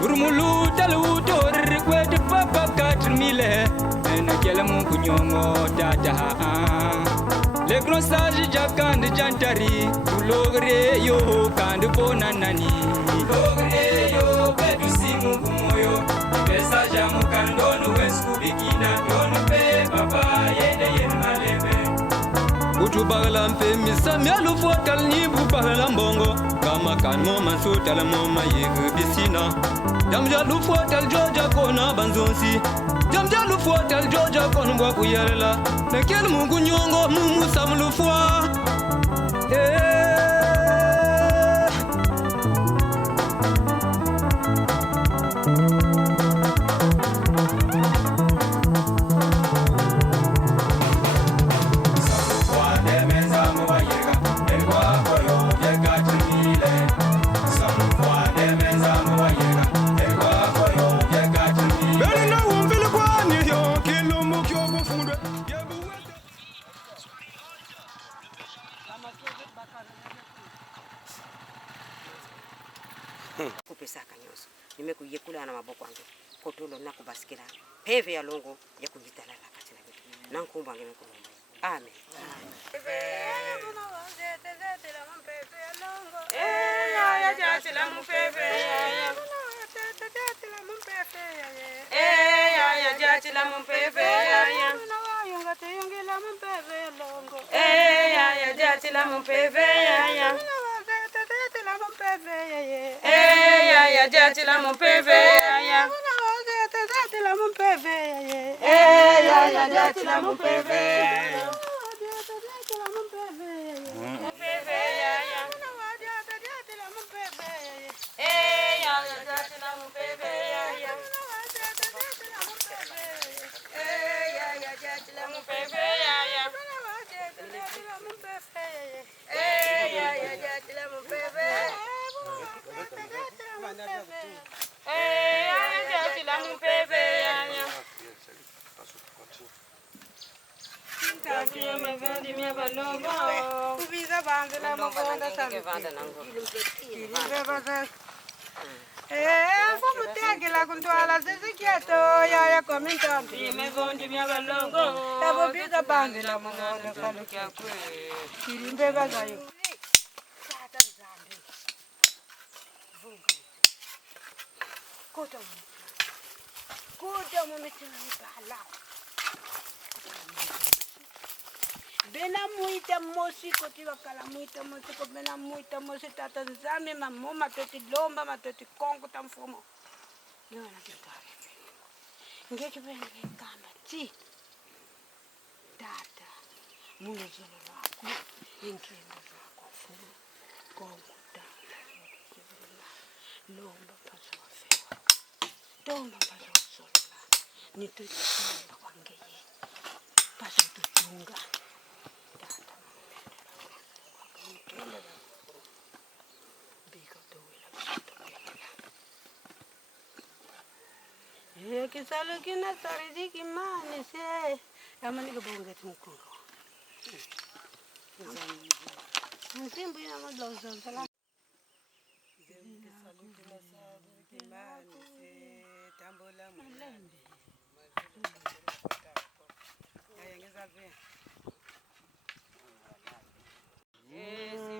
Urumulu talutor kwete papa 4,000 na kiele mukunyongo tata Le grand sage jakande jantari ulogre yo kande bonanani Logre yo bedu simu kumoyo Besa jamu kandono wesku bikina dono pe papa yende yenu malebe Utubagala mpe misami alufotal ni bupagala mbongo Kama kanmo mansutal moma yegu bisina Jamja lufotal joja kona banzonsi Jamja lufotal joja kona mwaku yerela Nekele mungu nyongo mumu samlufwa Kupesaka nyoso nimekuyekula na maboko yangu kotolo na kubasikira peve ya longo ya kujitalala katika vitu nankumba ngemekulomba amen Jatila mon PV ya jatila mon PV ya jatila mon PV Vamos ter aquela com toalha de quieto, ya comentam. Me vondo minha balongo. Eu vou vir da banda lá, mano, falo que é coisa. Kirimbe bagayo. Kuda mumetini bala. Bena muita mosi kotiwa kala muita mosi ko bena muita mosi tata nzame mamo matoti lomba matoti kongo tamfumo. Yona kitare. Ngeke bena ngamba ti. Tata. Muno zolo lako. Inkendo zako fumo. Kongo tata. lomba mphaza wafewa tomba mphaza wasola nitoiamba kwangeye mphaza tutunga tata wakamtenda bika utowela kisalo kina saridi kimani se yamanike bongeti mkungo nsimbu ina madlozo sala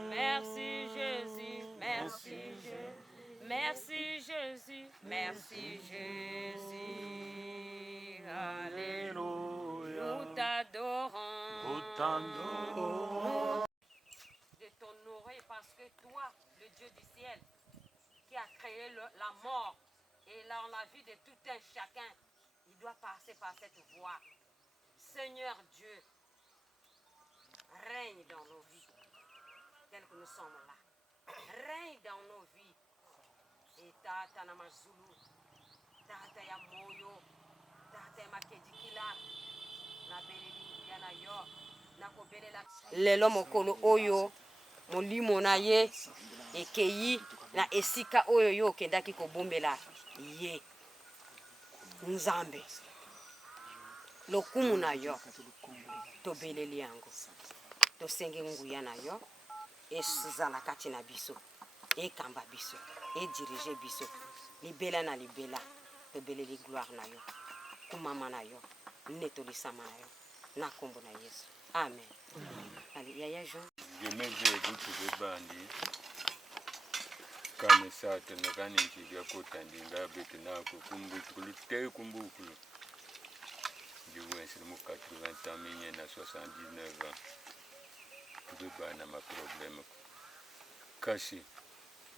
Merci Jésus, merci Jésus, merci Jésus, merci Jésus. Alléluia. Nous t'adorons. De t'honorer parce que toi, le Dieu du ciel, qui a créé la mort et dans la vie de tout un chacun, il doit passer par cette voie. Seigneur Dieu, règne dans nos vies, telles que nous sommes là. Règne dans nos vies. Et tata na mazulu, tata ya moyo, tata ya makedikila, na beleli ya na yo, na kobelela. Lelo mokolo oyo, molimo na ye, ekei na esika oyo yo kendaki kobombela ye. Nzambe. Lokumu na yo, tobeleli yango. Tosenge nguya na yo, ezala kati na biso, ekamba biso, dirige biso, libela na libela, tobeleli gloire na yo, kumama na yo, netolisama na yo, na kombo na Yesu. Amen. Allez, Yaya Jean. Gemeje butu bandi kame sata na kani nchidi ya kota ndinga bete na kukumbu kulute kumbukulu. Juwensi mu 80 ans minye na 79 ans. Tubeba na ma problème. Kasi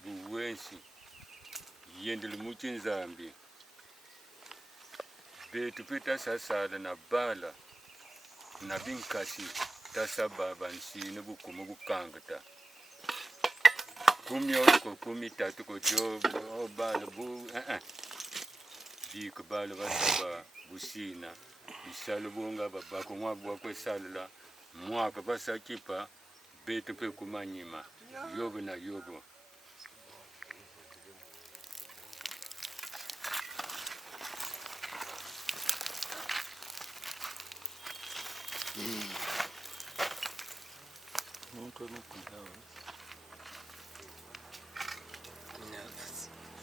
buwensi yendele muchi nzambi. Betu pita sasada na bala na binkasi tasababa nsine bukumu bukangata. Kumyo ko kumitatu ko jo bala bu biko bala basaba busina isalo bunga baba ko mwabwa ko salula mwaka basakipa betu pe kumanyima yogo na yogo.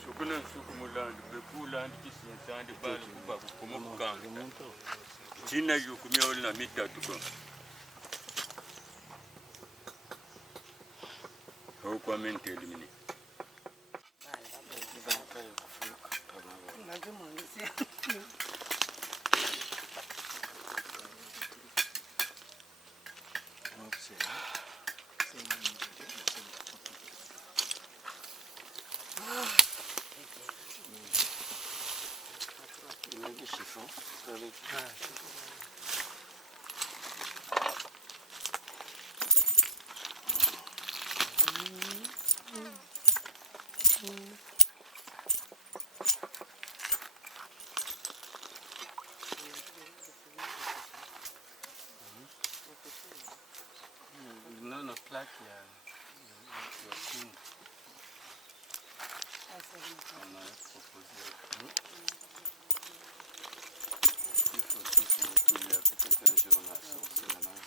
Sukuna sukumulandi bekulandi kisinsandi bali kuba kumukanga china yukumyola na mitatu ko ho kwa menteli mini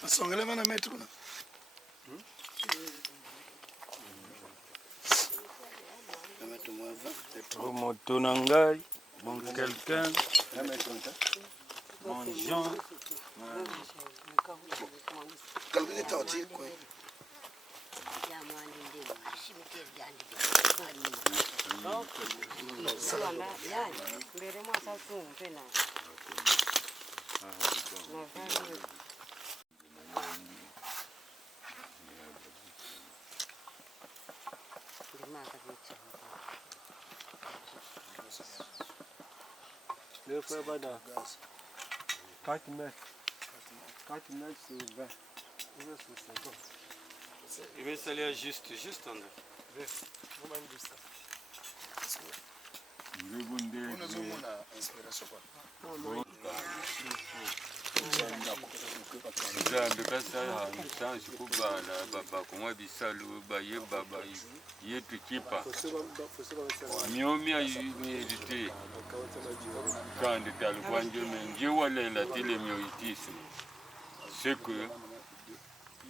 Songele vana metro na. Motonangai, bon quelqu'un, bon Jean. Calvin est sorti quoi. Le frère Bada, 4 mètres. 4 mètres sur 20. Il va s'aller juste en deux. unazomona inspiration kwa nzambe kasala sansi kubala baba kumwa bisalu baye baba yetu kipa miomia yimedite kandi talkwanje menje walela tile mioitisi c'est que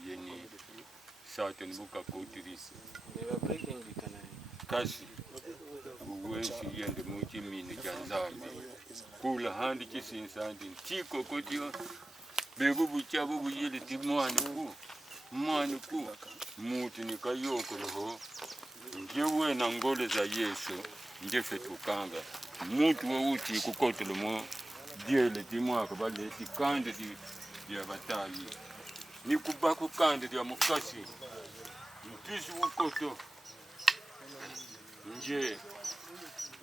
yeni saten buka kotirisi kasi uwensi yende muti mini janzambe kula handi kisinsandi tiko kotio bebu bucha bubu yele ti mwani ku muti ni kayoko loho njewe na ngole za Yesu njefe tukanga mutu wo uti kukotelo mo diele ti mwaka bale ti kande di ya batali ni kubako kande ya mukasi mpisi ukoto nje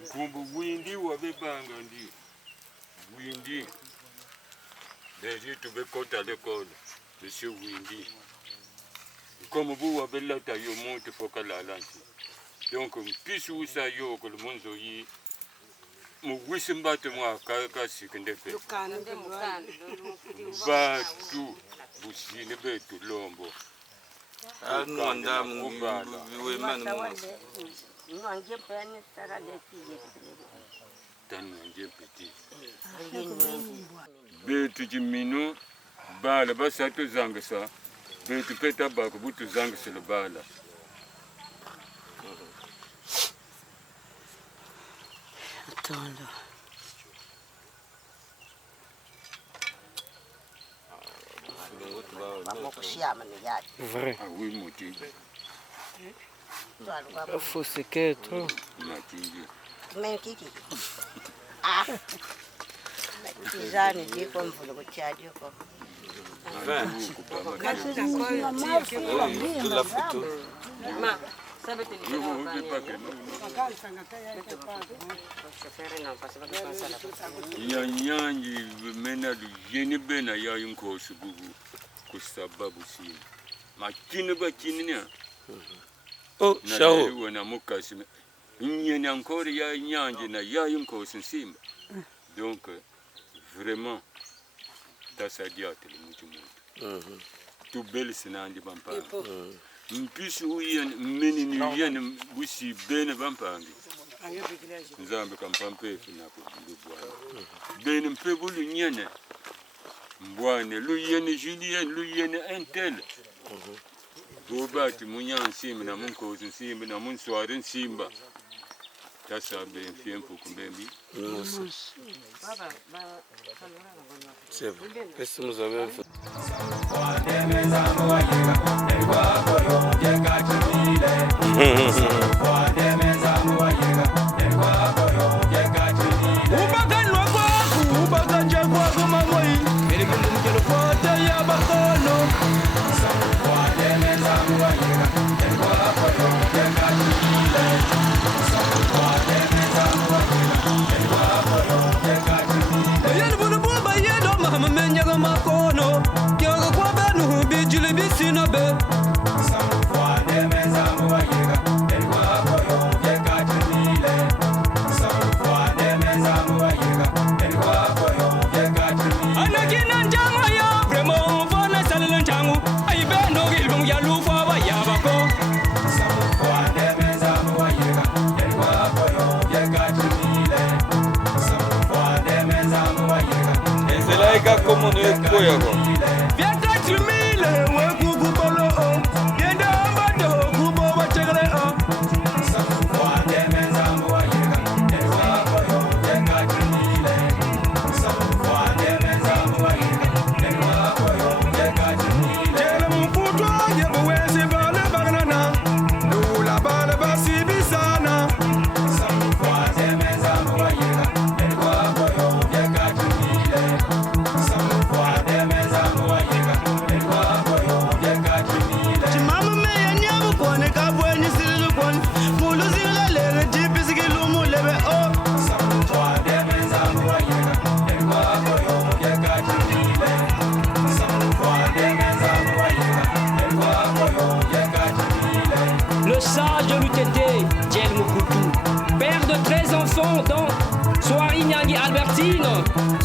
kumbu windi wa bebanga ndi windi deji tu be kota l'école monsieur windi comme vous avez la taille monte fokala lanci donc mpisi usa yo ko le monzo yi mu wisimbate mwa ka sikendefe ba tu busine betu lombo Almonda we man tananje petit betu jimino bala basatu zangasa betu peta ba ko butu zangasa le bala Attends. Vrai. Ah oui, moti. Faut se que toi. Mais kiki. Ah. Kijani jiko mvula kuchaji huko. la photo. Ma, ça veut ya nyanyi mena du yeni bena ya yinko sugugu kusababu sini makini ba kinnya oh shao wana mukasi nyeni encore ya nyanji na ya yinko simba donc vraiment tasadiate le mutumu tu bel sinandi bampa mpisi uyen meni ni yen busi bene bampangi nzambe kampampe fina ko bwana bene mpebulu nyene mbwane lu yene julien lu yene intel bobati munyansi na munko simba na mun soarin simba tasa be fiempo kumbembi c'est bon qu'est-ce que nous avons fait Makono, kyo kwa banu bijule bisi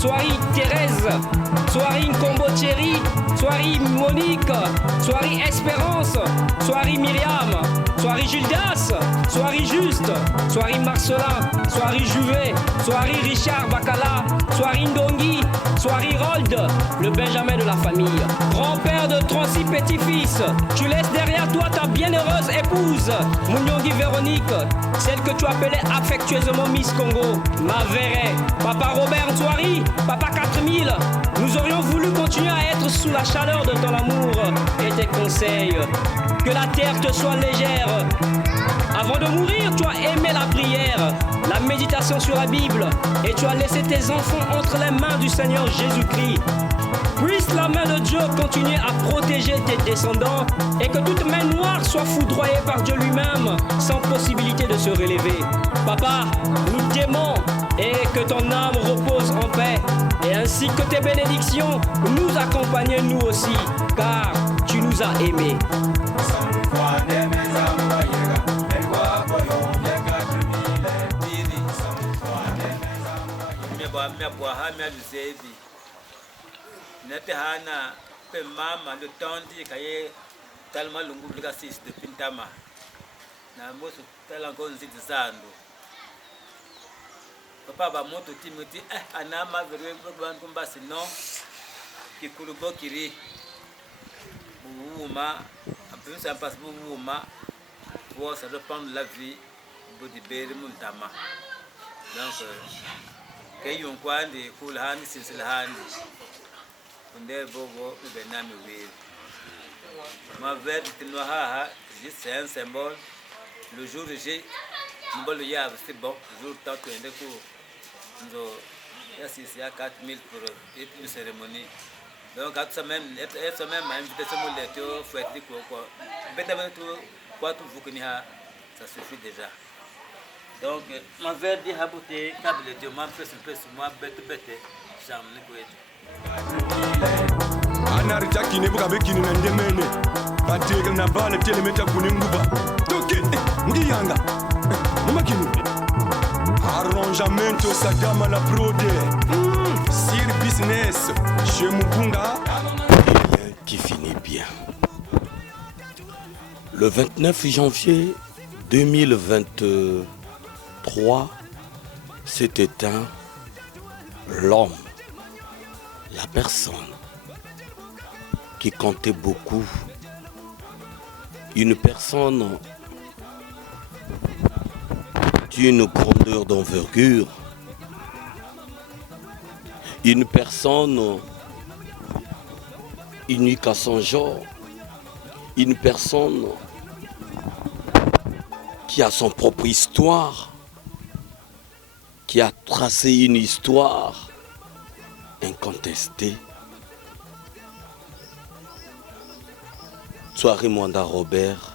Soirée Thérèse, soirée Combo Thierry, soirée Monique, soirée Espérance, soirée Myriam, soirée Gildas, soirée Juste, soirée Marcelin, soirée Juvet, soirée Richard Bacala, soirée Ndongi, soirée Rold, le Benjamin de la famille. Grand-père de 36 petits-fils, tu laisses derrière toi ta bienheureuse épouse, Mouniongui Véronique, celle que tu appelais affectueusement Miss Congo, ma verrée, Papa Robert Ntouari, Papa 4000. Nous aurions voulu continuer à être sous la chaleur de ton amour et tes conseils. Que la terre te soit légère. Avant de mourir, tu as aimé la prière, la méditation sur la Bible, et tu as laissé tes enfants entre les mains du Seigneur Jésus-Christ. Puisse la main de Dieu continuer à protéger tes descendants et que toute main noire soit foudroyée par Dieu lui-même sans possibilité de se relever. Papa, nous t'aimons et que ton âme repose en paix et ainsi que tes bénédictions nous accompagnent nous aussi car tu nous as aimés. Nete hana pe mama le tondi kaye talma lungu blika sis de pintama na mosu talango nziti zando papa ba moto timoti anama verwe bantu mbasi no kikulubo kiri buuma apun ça passe buuma pour ça reprendre la vie bodi bere muntama donc kayon kwandi kulhani silhani ma verre de Tinoaha, c'est un symbole. Le jour où j'ai un bol de yave, c'est bon. Le jour où tant que nous avons 4000 pour une cérémonie. Donc, à ça même, être même à invitation de l'État, il faut être quoi. Quoi tout vous connaissez, ça suffit déjà. Donc, ma verre de Habouté, câble de Dieu, m'a fait un peu sur moi, bête, charme, anarita kine buka bekini na ndemene bateke na bale telemeta kuninguba toke ngiyanga mumakini arrangemento sadama la brode sir business chez Mugunga qui finit bien. Le 29 janvier 2023 s'est éteint l'homme, la personne qui comptait beaucoup, une personne d'une grandeur d'envergure, une personne unique à son genre, une personne qui a son propre histoire, qui a tracé une histoire incontestée. Ntouari Mwanda Robert,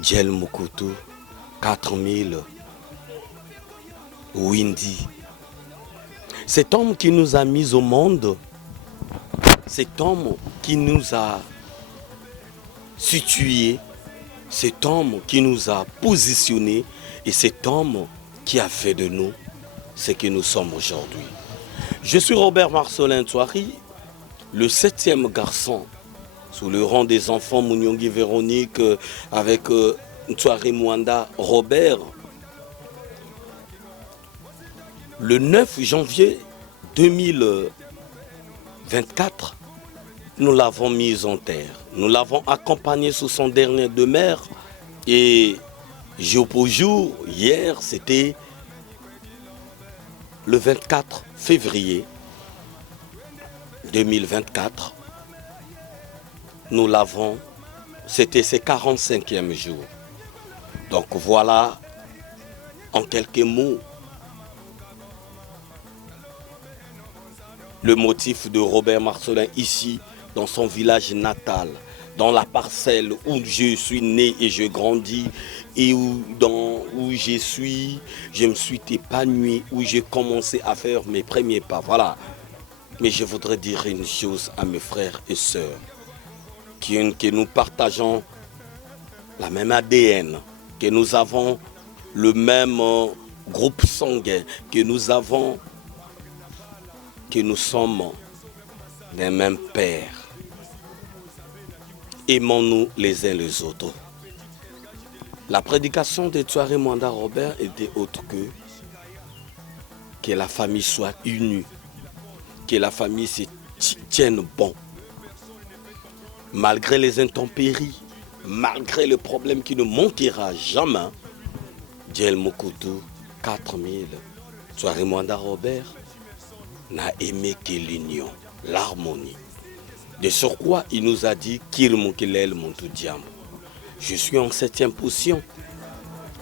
Djel Mokutu, 4000, Windy. Cet homme qui nous a mis au monde, cet homme qui nous a situés, cet homme qui nous a positionnés et cet homme qui a fait de nous ce que nous sommes aujourd'hui. Je suis Robert Marcelin Ntouari, le 7e garçon sous le rang des enfants Mouniongui Véronique avec Ntouari Mwanda Robert. Le 9 janvier 2024, nous l'avons mis en terre. Nous l'avons accompagné sous son dernier demeure et jour pour jour, hier, c'était le 24 février 2024. Nous l'avons, c'était ses 45e jour. Donc voilà, en quelques mots, le motif de Robert Marcelin ici, dans son village natal, dans la parcelle où je suis né et je grandis, et où je me suis épanoui, où j'ai commencé à faire mes premiers pas. Voilà. Mais je voudrais dire une chose à mes frères et sœurs, que nous partageons la même ADN, que nous avons le même groupe sanguin, que nous avons que nous sommes d'un même Père. Aimons-nous les uns les autres. La prédication de Tsoari Mwanda Robert était autre que la famille soit unie, que la famille se tienne bon. Malgré les intempéries, malgré le problème qui ne manquera jamais, Djel Mokutu 4000, Tsoari Mwanda Robert n'a aimé que l'union, l'harmonie. De surcroît, il nous a dit Kirmukilel Montudiam. Je suis en 7e position,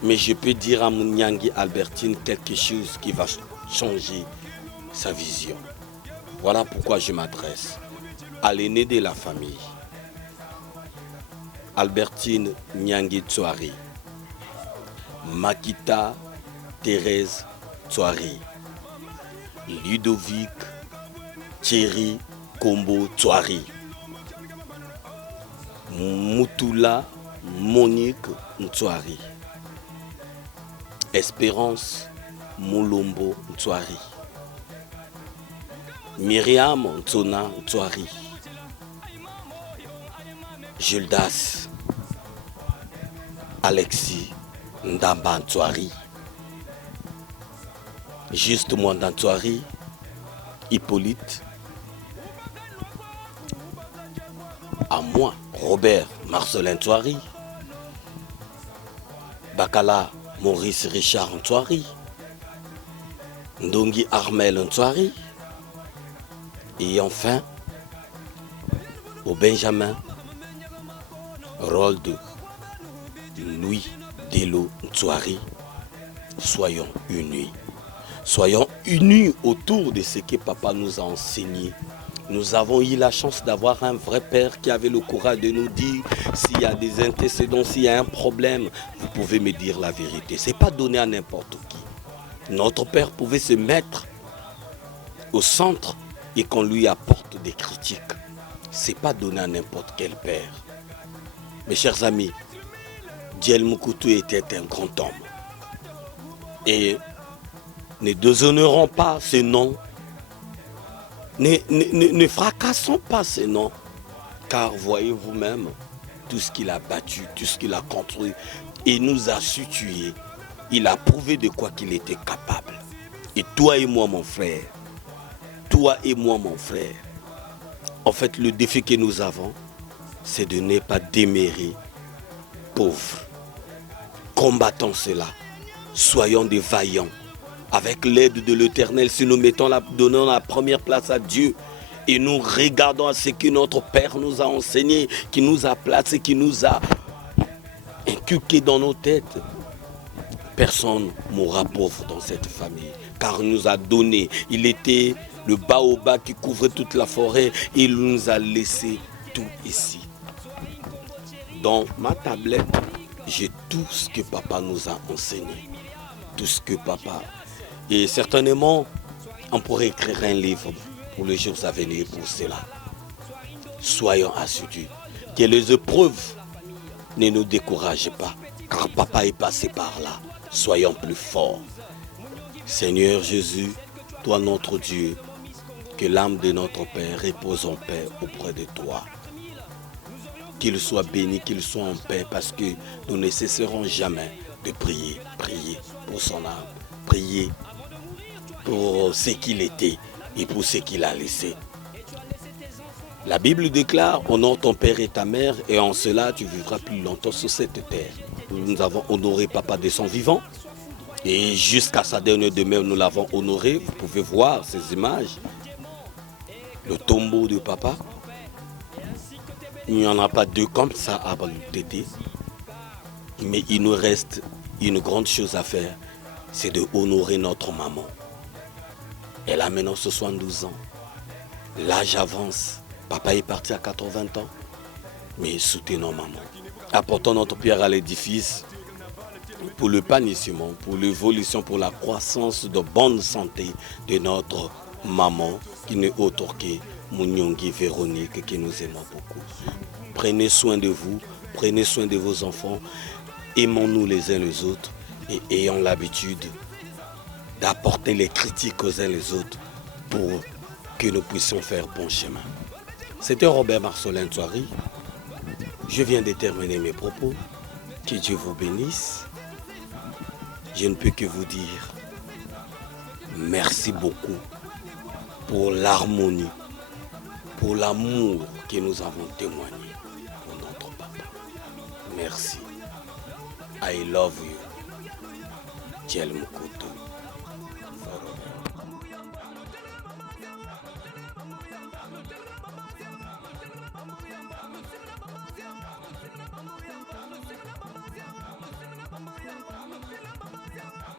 mais je peux dire à Mounyangi Albertine quelque chose qui va changer sa vision. Voilà pourquoi je m'adresse à l'aîné de la famille, Albertine Nyangi Tsoari, Makita Thérèse Tsoari, Ludovic Thierry Kombo Tsoari, Moutoula Monique Tsoari, Espérance Moulombo Tsoari, Myriam Tsona Tsoari, Gildas Alexis Ndamba Tsoari, Juste Mwanda Tsoari, Hippolyte, à moi, Robert Marcelin Tsoari, Bakala Maurice Richard Tsoari, Ndongi Armel Tsoari, et enfin au Benjamin Rold Louis Delo Tsoari. Soyons unis. Soyons unis autour de ce que papa nous a enseigné. Nous avons eu la chance d'avoir un vrai père qui avait le courage de nous dire s'il y a des antécédents, s'il y a un problème, vous pouvez me dire la vérité. Ce n'est pas donné à n'importe qui. Notre père pouvait se mettre au centre et qu'on lui apporte des critiques. Ce n'est pas donné à n'importe quel père. Mes chers amis, Djel Mokutu était un grand homme. Et ne déshonorons pas ce nom. Ne fracassons pas ce nom. Car voyez vous-même tout ce qu'il a battu, tout ce qu'il a construit. Il nous a su tuer. Il a prouvé de quoi qu'il était capable. Et toi et moi, mon frère, toi et moi, mon frère, en fait, le défi que nous avons, c'est de ne pas démérer pauvres. Combattons cela. Soyons des vaillants. Avec l'aide de l'Éternel, si nous donnons la première place à Dieu et nous regardons à ce que notre Père nous a enseigné, qui nous a placé, qui nous a inculqué dans nos têtes, personne ne mourra pauvre dans cette famille. Car il nous a donné, il était le baobab qui couvrait toute la forêt et il nous a laissé tout ici. Dans ma tablette, j'ai tout ce que papa nous a enseigné. Tout ce que papa... Et certainement, on pourrait écrire un livre pour les jours à venir pour cela. Soyons assidus. Que les épreuves ne nous découragent pas. Car papa est passé par là. Soyons plus forts. Seigneur Jésus, toi notre Dieu, que l'âme de notre Père repose en paix auprès de toi. Qu'il soit béni, qu'il soit en paix, parce que nous ne cesserons jamais de prier. Prier pour son âme. Prier pour ce qu'il était et pour ce qu'il a laissé. La Bible déclare, honore ton père et ta mère, et en cela tu vivras plus longtemps sur cette terre. Nous avons honoré papa de son vivant, et jusqu'à sa dernière demeure, nous l'avons honoré. Vous pouvez voir ces images. Le tombeau de papa. Il n'y en a pas deux comme ça à Tété. Mais il nous reste une grande chose à faire, c'est de honorer notre maman. Elle a maintenant 72 ans. L'âge avance. Papa est parti à 80 ans. Mais soutenons maman. Apportons notre pierre à l'édifice pour le panissement, pour l'évolution, pour la croissance de bonne santé de notre maman, qui n'est autre que Mouniongui Véronique, que nous aimons beaucoup. Prenez soin de vous, prenez soin de vos enfants. Aimons-nous les uns les autres et ayons l'habitude d'apporter les critiques aux uns les autres pour que nous puissions faire bon chemin. C'était Robert Marcelin Tsouari. Je viens de terminer mes propos. Que Dieu vous bénisse. Je ne peux que vous dire merci beaucoup pour l'harmonie, pour l'amour que nous avons témoigné pour notre papa. Merci. I love you. Djel Moukoto.